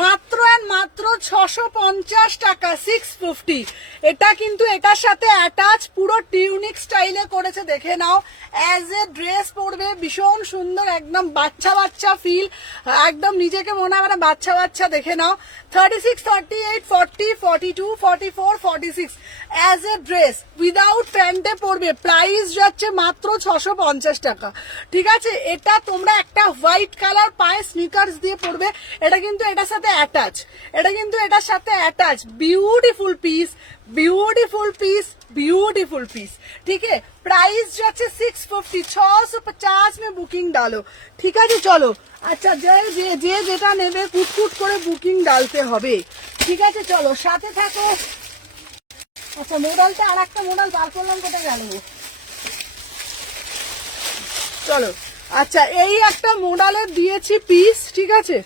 মাত্র আর মাত্র 650 টাকা, 650। এটা কিন্তু এটার সাথে অ্যাটাচ পুরো টিউনিক স্টাইলে করেছে, দেখে নাও। অ্যাজ এ ড্রেস পরবে, ভীষণ সুন্দর, একদম বাচ্চা বাচ্চা ফিল, একদম নিজেকে মনে হয় বাচ্চা বাচ্চা, দেখে নাও। 36, 38, 40, 42, 44, 46 অ্যাজ এ ড্রেস উইদাউট প্যান্টে পরবে। প্রাইস যাচ্ছে মাত্র 650 টাকা, ঠিক আছে? এটা তোমরা একটা হোয়াইট কালার পায়ে স্নিকার্স দিয়ে পরবে, এটা কিন্তু এটার সাথে অ্যাটাচ, এটা কিন্তু এটার সাথে attach. Beautiful piece, beautiful piece, beautiful piece, ठीक है? प्राइस যাচ্ছে 650, 650 में বুকিং ডালো, ঠিক আছে? চলো আচ্ছা যে যেটা নেবে কুটকুট করে বুকিং ডালতে হবে, ঠিক আছে? চলো সাথে থাকো। আচ্ছা মোডালটা আর একটা মোডাল বার করলাম, কোথায় গেল? চলো আচ্ছা এই একটা মোডালের দিয়েছি পিস, ঠিক আছে?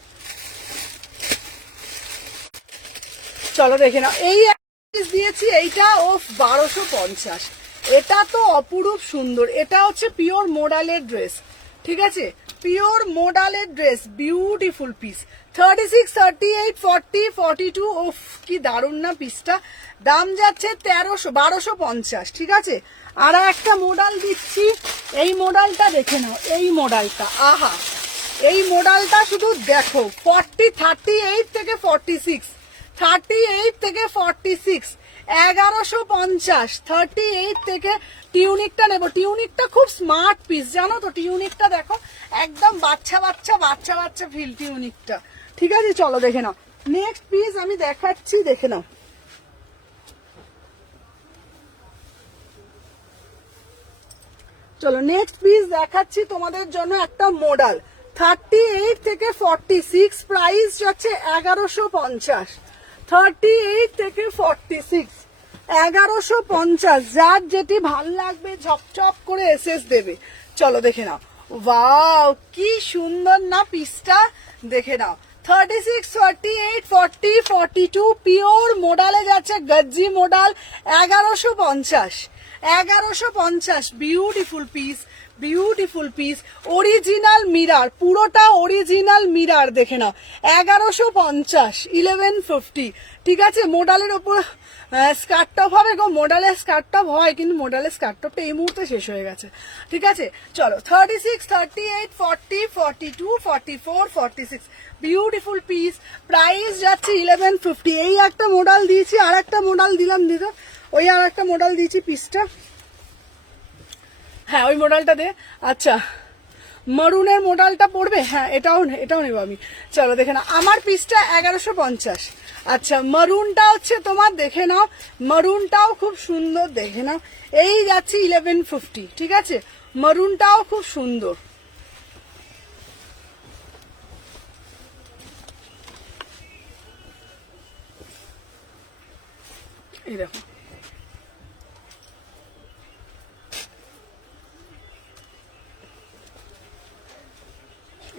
চলো দেখে নাও, এই দিয়েছি, এইটা ও 1250। এটা তো অপরূপ সুন্দর, এটা হচ্ছে পিওর মোডালের ড্রেস, ঠিক আছে? পিওর মোডালের ড্রেস, বিউটিফুল পিস। 36, 38, 40, 42, ওফ কি দারুণ না পিসটা। দাম যাচ্ছে 1250, ঠিক আছে? আর একটা মোডাল দিচ্ছি, এই মোডালটা দেখে নাও, এই মোডালটা, আহা এই মোডালটা শুধু দেখো। 40, 38 থেকে 46, 38 থেকে 46 1150, 38 থেকে টিউনিকটা নেব। টিউনিকটা খুব স্মার্ট পিস, জানো তো, টিউনিকটা দেখো একদম বাচ্চা বাচ্চা বাচ্চা বাচ্চা ফিল টিউনিকটা। ঠিক আছে, চলো দেখে নাও নেক্সট পিস আমি দেখাচ্ছি, দেখে নাও। চলো নেক্সট পিস দেখাচ্ছি তোমাদের জন্য, একটা মডেল 38 থেকে 46, প্রাইস যাচ্ছে 1150। 38 থেকে 46, 1150। যার যেটি ভাল লাগবে ঝপঝপ করে এসএস দেবে। চলো দেখে নাও, ওয়াও কি সুন্দর না পিসটা, দেখে নাও। 36, 38, 40, 42 পিওর মডেলে যাচ্ছে, গজ্জি modal, 1150। 1150, beautiful piece, beautiful piece, original mirror, পুরোটা অরিজিনাল মিরার, দেখে নাও। 1150, 1150। ঠিক আছে, মোডালের ওপর স্কার্ট টপ হবে গো, মোডালের স্কার্ট টপ হয়, কিন্তু মোডালের স্কার্ট টপটা এই মুহূর্তে শেষ হয়ে গেছে। ঠিক আছে, চলো 36, 38, 40, 42, 44, 46, বিউটিফুল পিস, প্রাইস যাচ্ছে 1150। এই একটা মডেল দিয়েছি, আর একটা মডেল দিলাম, দিদা ওই আর একটা মডেল দিয়েছি পিসটা, হ্যাঁ ওই মডেলটা দে। আচ্ছা, মারুনের মডেলটা পড়বে, হ্যাঁ এটাও নেবো আমি। চলো দেখে নাও, আমার পিসটা 1150। আচ্ছা, মারুনটা হচ্ছে তোমার, দেখে নাও, মারুনটাও খুব সুন্দর, দেখে নাও, এই যাচ্ছে 1150। ঠিক আছে, মারুনটাও খুব সুন্দর। এই দেখো,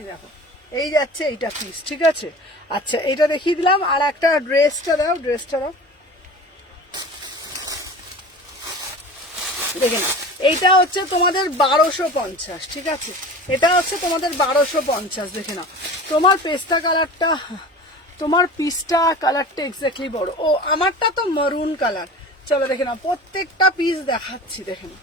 দেখো এই যাচ্ছে এইটা পিস। ঠিক আছে, আচ্ছা এটা দেখিয়ে দিলাম, আর একটা ড্রেসটা দাও, ড্রেসটা দাও, দেখে নাও। এইটা হচ্ছে তোমাদের 1250। ঠিক আছে, এটা হচ্ছে তোমাদের 1250, দেখে নাও। তোমার পেস্তা কালারটা, তোমার পিসটা কালারটা এক্স্যাক্টলি বড়, ও আমারটা তো মারুন কালার। চলো দেখে নাও, প্রত্যেকটা পিস দেখাচ্ছি, দেখে নাও।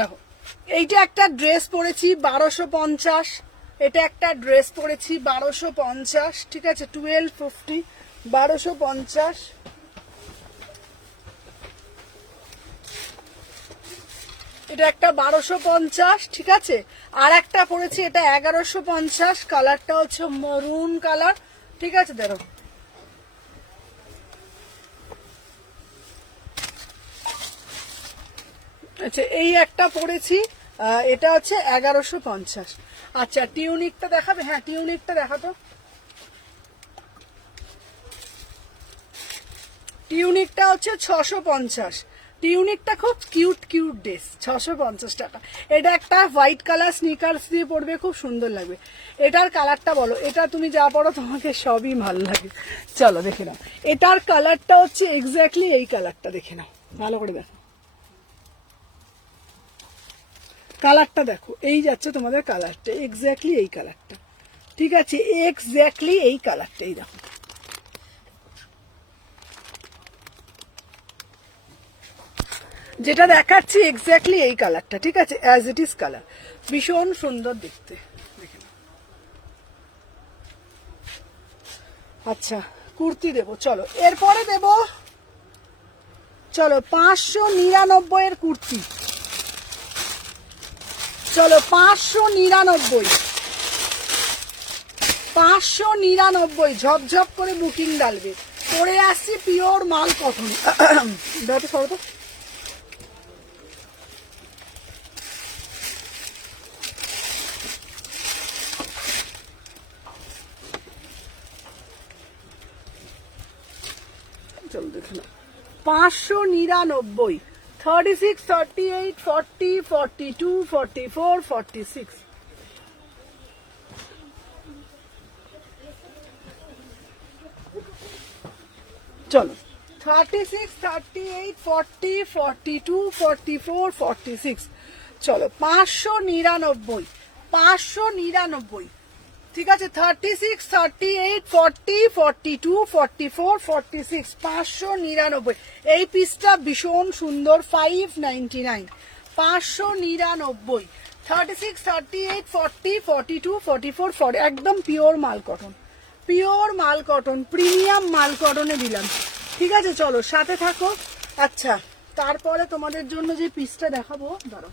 দেখো, এইটা একটা ড্রেস পরেছি 1250, এটা একটা ড্রেস পরেছি 1250। ঠিক আছে, 1250, 1250। এটা একটা 1250। ঠিক আছে, আর একটা পরেছি, এটা 1150, কালারটা হচ্ছে মরুন কালার। ঠিক আছে, দেখো আচ্ছা এই একটা পরেছি, এটা হচ্ছে 1150। আচ্ছা টিউনিকটা দেখাবে, হ্যাঁ টিউনিকটা দেখাতো। টিউনিকটা হচ্ছে 650। টিউনিকটা খুব কিউট কিউট ড্রেস, 650 টাকা। এটা একটা হোয়াইট কালার স্নিকার্স দিয়ে পরবে, খুব সুন্দর লাগবে। এটার কালারটা বলো, এটা তুমি যা পরো তোমাকে সবই ভালো লাগে। চলো দেখে নাও, এটার কালারটা হচ্ছে এক্স্যাক্টলি এই কালারটা, দেখে নাও ভালো করে দেখো, কালারটা দেখো, এই যাচ্ছে তোমাদের কালারটা, এক্স্যাক্টলি এই কালারটা। ঠিক আছে, এক্স্যাক্টলি এই কালারটা, এই দেখো। যেটা দেখাচ্ছি এক্স্যাক্টলি এই কালারটা। ঠিক আছে, অ্যাজ ইট ইজ কালার, ভীষণ সুন্দর দেখতে। আচ্ছা কুর্তি দেবো, চলো এরপরে দেবো, চলো 599 এর কুর্তি। চলো 599, 599, ঝপঝপ করে বুকিং ডালবে। পরে আসছি পিওর মাল কটন। দাঁড়াতে সরো তো, চলো দেখে নাও, 599, 36, 38, 40, 42, 44, 46। চলো 36, 38, 40, 42, 44, 46। চলো 599, 599, ঠিক আছে, 36, 38, 40, 42, 44, 46, 599। এই পিসটা ভীষণ সুন্দর, 599, 599। 36, 38, 40, 42, 44, 40, একদম পিওর মাল কটন, পিওর মাল কটন, প্রিমিয়াম মাল কটনে দিলাম। ঠিক আছে, চলো সাথে থাকো। আচ্ছা, তারপরে তোমাদের জন্য যে পিসটা দেখাবো, দাঁড়াও,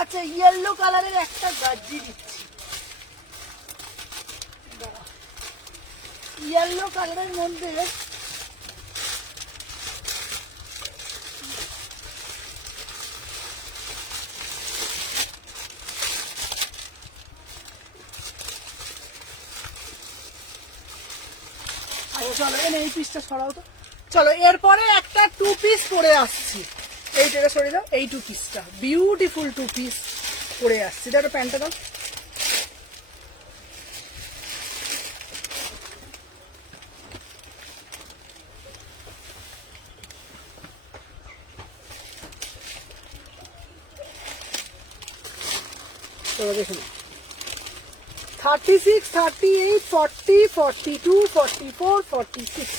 আচ্ছা ইয়েলো কালারের একটা গাজি দিচ্ছি, ইয়েলো কালারের মধ্যে চলো এই পিসটা সরাও তো। চলো এরপরে একটা 2 পিস পরে আসছি, এইটা সরে দাও, এই 2 পিসটা বিউটিফুল 2 পিস পরে আসছি। এটা প্যান্টটা দাও, চলো দেখুন, 36, 38, 40, 42, 44, 46।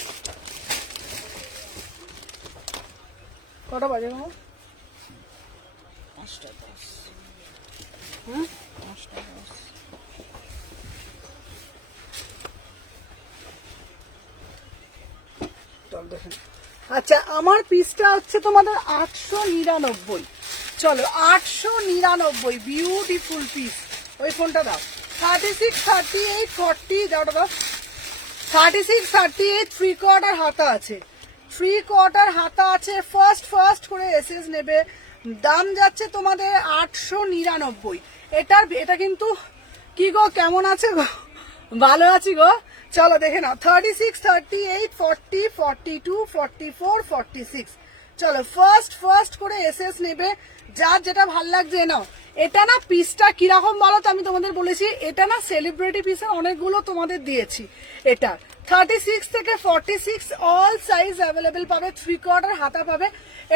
কটা বাজে গো? 5:10। হুম, 5:10। চল দেখেন। আচ্ছা, আমার পিসটা হচ্ছে তোমাদের 899। চলো 899, বিউটিফুল পিস। ওই ফোনটা দাও। 36, 38, 40, দাও দাও। 36, 38, 3/4 হাতা আছে, 3/4 হাতা আছে। ফার্স্ট করে এসএস নেবে, দাম যাচ্ছে তোমাদের 899। এটা কিন্তু কি গো, কেমন আছে গো? ভালো আছি গো। চলো দেখে নাও, 36, 38, 40, 42, 44, 46। চলো ফার্স্ট করে এসএস নেবে, যার যেটা ভাল লাগছে নাও। এটা না পিসটা কিরকম বলো তো, আমি তোমাদের বলেছি এটা না সেলিব্রিটি পিসের অনেকগুলো তোমাদের দিয়েছি। এটা 36 থেকে 46 অল সাইজ অ্যাভেলেবেল পাবে, 3/4 হাতা পাবে।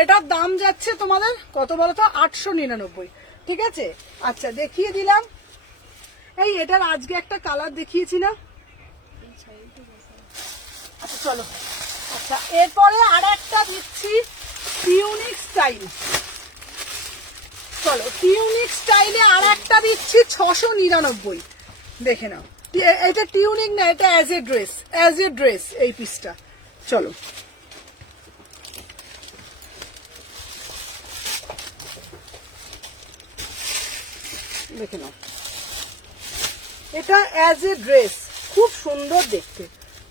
এটার দাম যাচ্ছে তোমাদের কত বলো তো, 899। ঠিক আছে, আচ্ছা দেখিয়ে দিলাম। এই এটার আজকে একটা কালার দেখিয়েছি না? আচ্ছা চলো, আচ্ছা এরপরে আর একটা দিচ্ছি টিউনিক স্টাইল। চলো টিউনিক স্টাইলে আর একটা দিচ্ছি 699। দেখে নাও, এটা টিউনিক না, এটা অ্যাজ এ ড্রেস এই পিসটা। চলো দেখে নাও, এটা অ্যাজ এ ড্রেস, খুব সুন্দর দেখতে।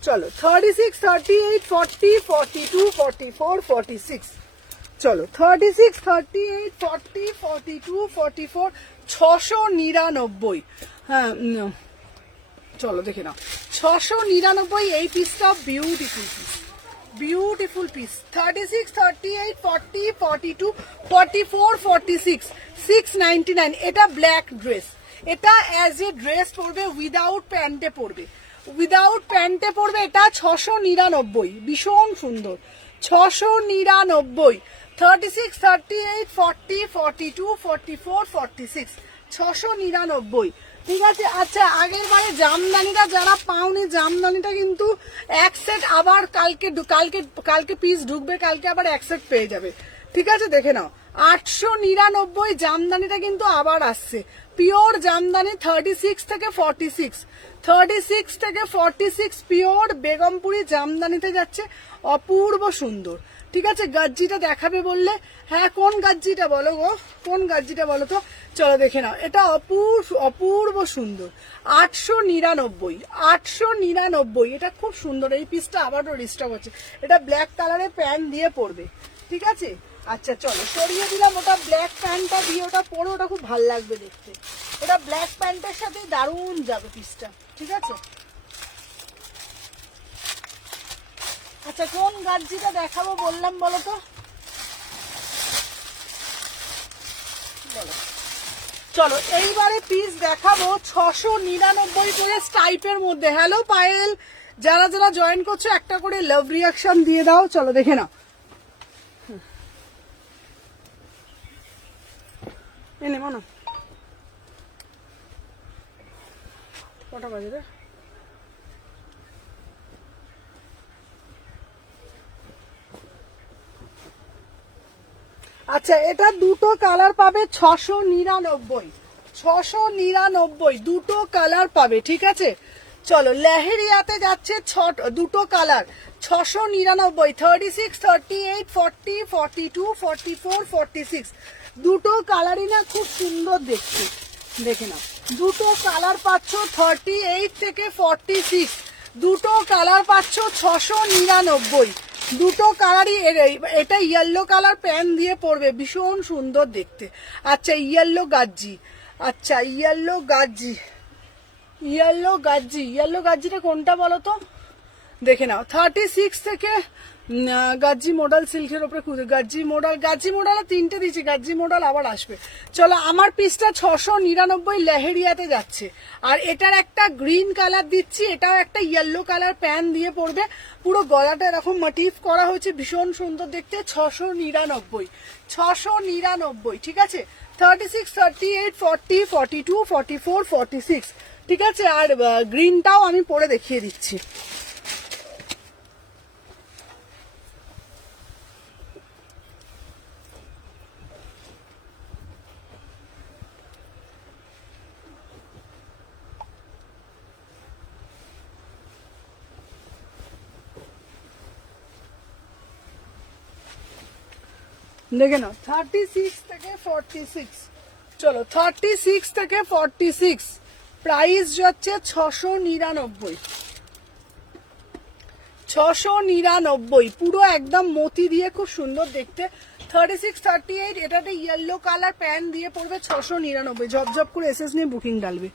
চলো 36, 38, 40, 42, 44, 46। চলো 36, 38, 40, 42, 44, 699। হ্যাঁ চলো দেখে নাও, 699 এই পিসটা বিউটিফুল পিস। 36, 38, 40, 42, 44, 46, 699। এটা ব্ল্যাক ড্রেস, এটা অ্যাজ এ ড্রেস পরবে, উইদাউট প্যান্টে পরবে। এটা 699, ভীষণ সুন্দর, 699। 36, 38, 40, 42, 44, 46, 699। ঠিক আছে, আচ্ছা আগের বারে জামদানিটা যারা পাওনি, জামদানিটা কিন্তু এক সেট আবার কালকে পিস ঢুকবে, কালকে আবার এক সেট পেয়ে যাবে। ঠিক আছে, দেখে নাও 899 জামদানিটা কিন্তু আবার আসছে, পিওর জামদানি। 36 থেকে 46 পিওর বেগমপুরি জামদানিতে যাচ্ছে, অপূর্ব সুন্দর। ঠিক আছে, গাজ্জিটা দেখাবে বললে, হ্যাঁ কোন গাজ্জিটা বলো গো, কোন গাজ্জিটা বলো তো। চলো দেখে নাও, এটা অপূর্ব সুন্দর, 899। এটা খুব সুন্দর, এই পিসটা আবারও রিস্টক হচ্ছে। এটা ব্ল্যাক কালারের প্যান্ট দিয়ে পরবে। ঠিক আছে, আচ্ছা চলো সরিয়ে দিলাম ওটা, ব্ল্যাক প্যান্টটা দিয়ে ওটা পরে, ওটা খুব ভালো লাগবে দেখতে। ওটা ব্ল্যাক প্যান্টের সাথে দারুণ যাবে পিসটা। ঠিক আছে, আচ্ছা কোন গাজ্জিটা দেখাবো বললাম বলো তো, বলো। চলো এইবারে পিস দেখাবো 699 করে স্টাইপের মধ্যে। হ্যালো পায়েল, যারা জয়েন করছো একটা করে লাভ রিয়াকশন দিয়ে দাও। চলো দেখে নাও, এনে মানো কটা বাজে রে? আচ্ছা, এটা দুটো কালার পাবে 699, 699 দুটো কালার পাবে, ঠিক আছে। চলো লেহেরিয়াতে যাচ্ছে দুটো কালার 699, 36, 38, 40, 42, 44, 46 দুটো কালারই না খুব সুন্দর দেখতে, দেখে নাও। দুটো কালার পাচ্ছ 38 থেকে 46, দুটো কালার পাচ্ছ 699, দুটো কালারই। এটা ইয়েলো কালার প্যান দিয়ে পরবে, ভীষণ সুন্দর দেখতে। আচ্ছা ইয়েলো গাজ্জি, আচ্ছা ইয়েলো গাজ্জি, ইয়েলো গাজ্জি, ইয়েলো গাজ্জিটা কোনটা বলো তো, দেখে নাও। 36 থেকে গাজ্জি মডেল সিল্কের উপরে গাজ্জি মডেল তিনটে দিচ্ছি, গাজ্জি মডেল আবার আসবে। চলো আমার পিসটা 699 লেহেরিয়াতে যাচ্ছে। আর এটার একটা গ্রিন কালার দিচ্ছি, এটাও একটা ইয়েলো কালার প্যান দিয়ে পড়বে, পুরো গলাটা এরকম মোটিভ করা হয়েছে, ভীষণ সুন্দর দেখতে। 699, 699, ঠিক আছে। 36, 38, 40, 42, 44, 46, ঠিক আছে। আর গ্রিনটাও আমি পরে দেখিয়ে দিচ্ছি। দেখে নাও 36 থেকে 46, চলো 36 থেকে 46 প্রাইস যাচ্ছে 699, 699 পুরো একদম মতি দিয়ে, খুব সুন্দর দেখতে। 36, 38 এটাতে ইয়েলো কালার প্যান দিয়ে পড়বে 699, ঝপঝপ করে এসএস নিয়ে বুকিং ডালবে।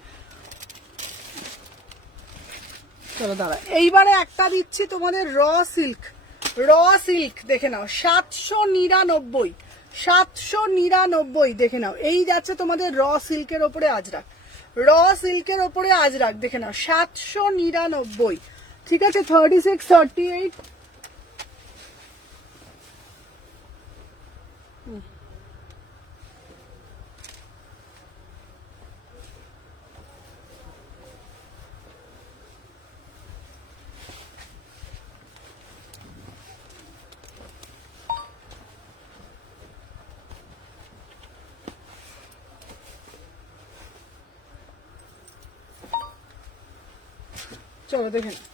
চলো দাঁড়া, এইবারে একটা দিচ্ছি তোমাদের র সিল্ক, দেখে নাও 799, 799 দেখে নাও। এই যাচ্ছে তোমাদের র সিল্কের ওপরে আজরাক, র সিল্কের ওপরে আজরাক, দেখে নাও 799, ঠিক আছে। 36, 38 চলো দেখে নাও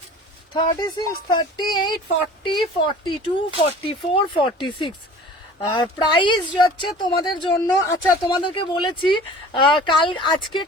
36, 38, 40, 42, 44, 46 আর প্রাইস যাচ্ছে তোমাদের জন্য। আচ্ছা তোমাদেরকে বলেছি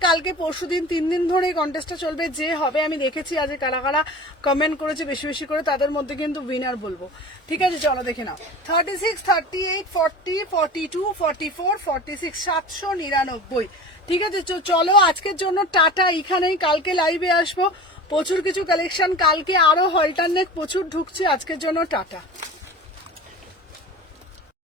কালকে পরশুদিন 3 দিন ধরে এই কন্টেস্টটা চলবে, যে হবে আমি দেখেছি আজ কারা কারা কমেন্ট করেছে বেশি বেশি করে, তাদের মধ্যে কিন্তু উইনার বলবো, ঠিক আছে। চলো দেখে নাও 36, 38, 40, 42, 44, 46 799, ঠিক আছে। চলো আজকের জন্য টাটা, এখানেই, কালকে লাইভে আসবো, প্রচুর কিছু কালেকশন কালকে আরো হলটারনেক প্রচুর ঢুকছে, আজকের জন্য টাটা।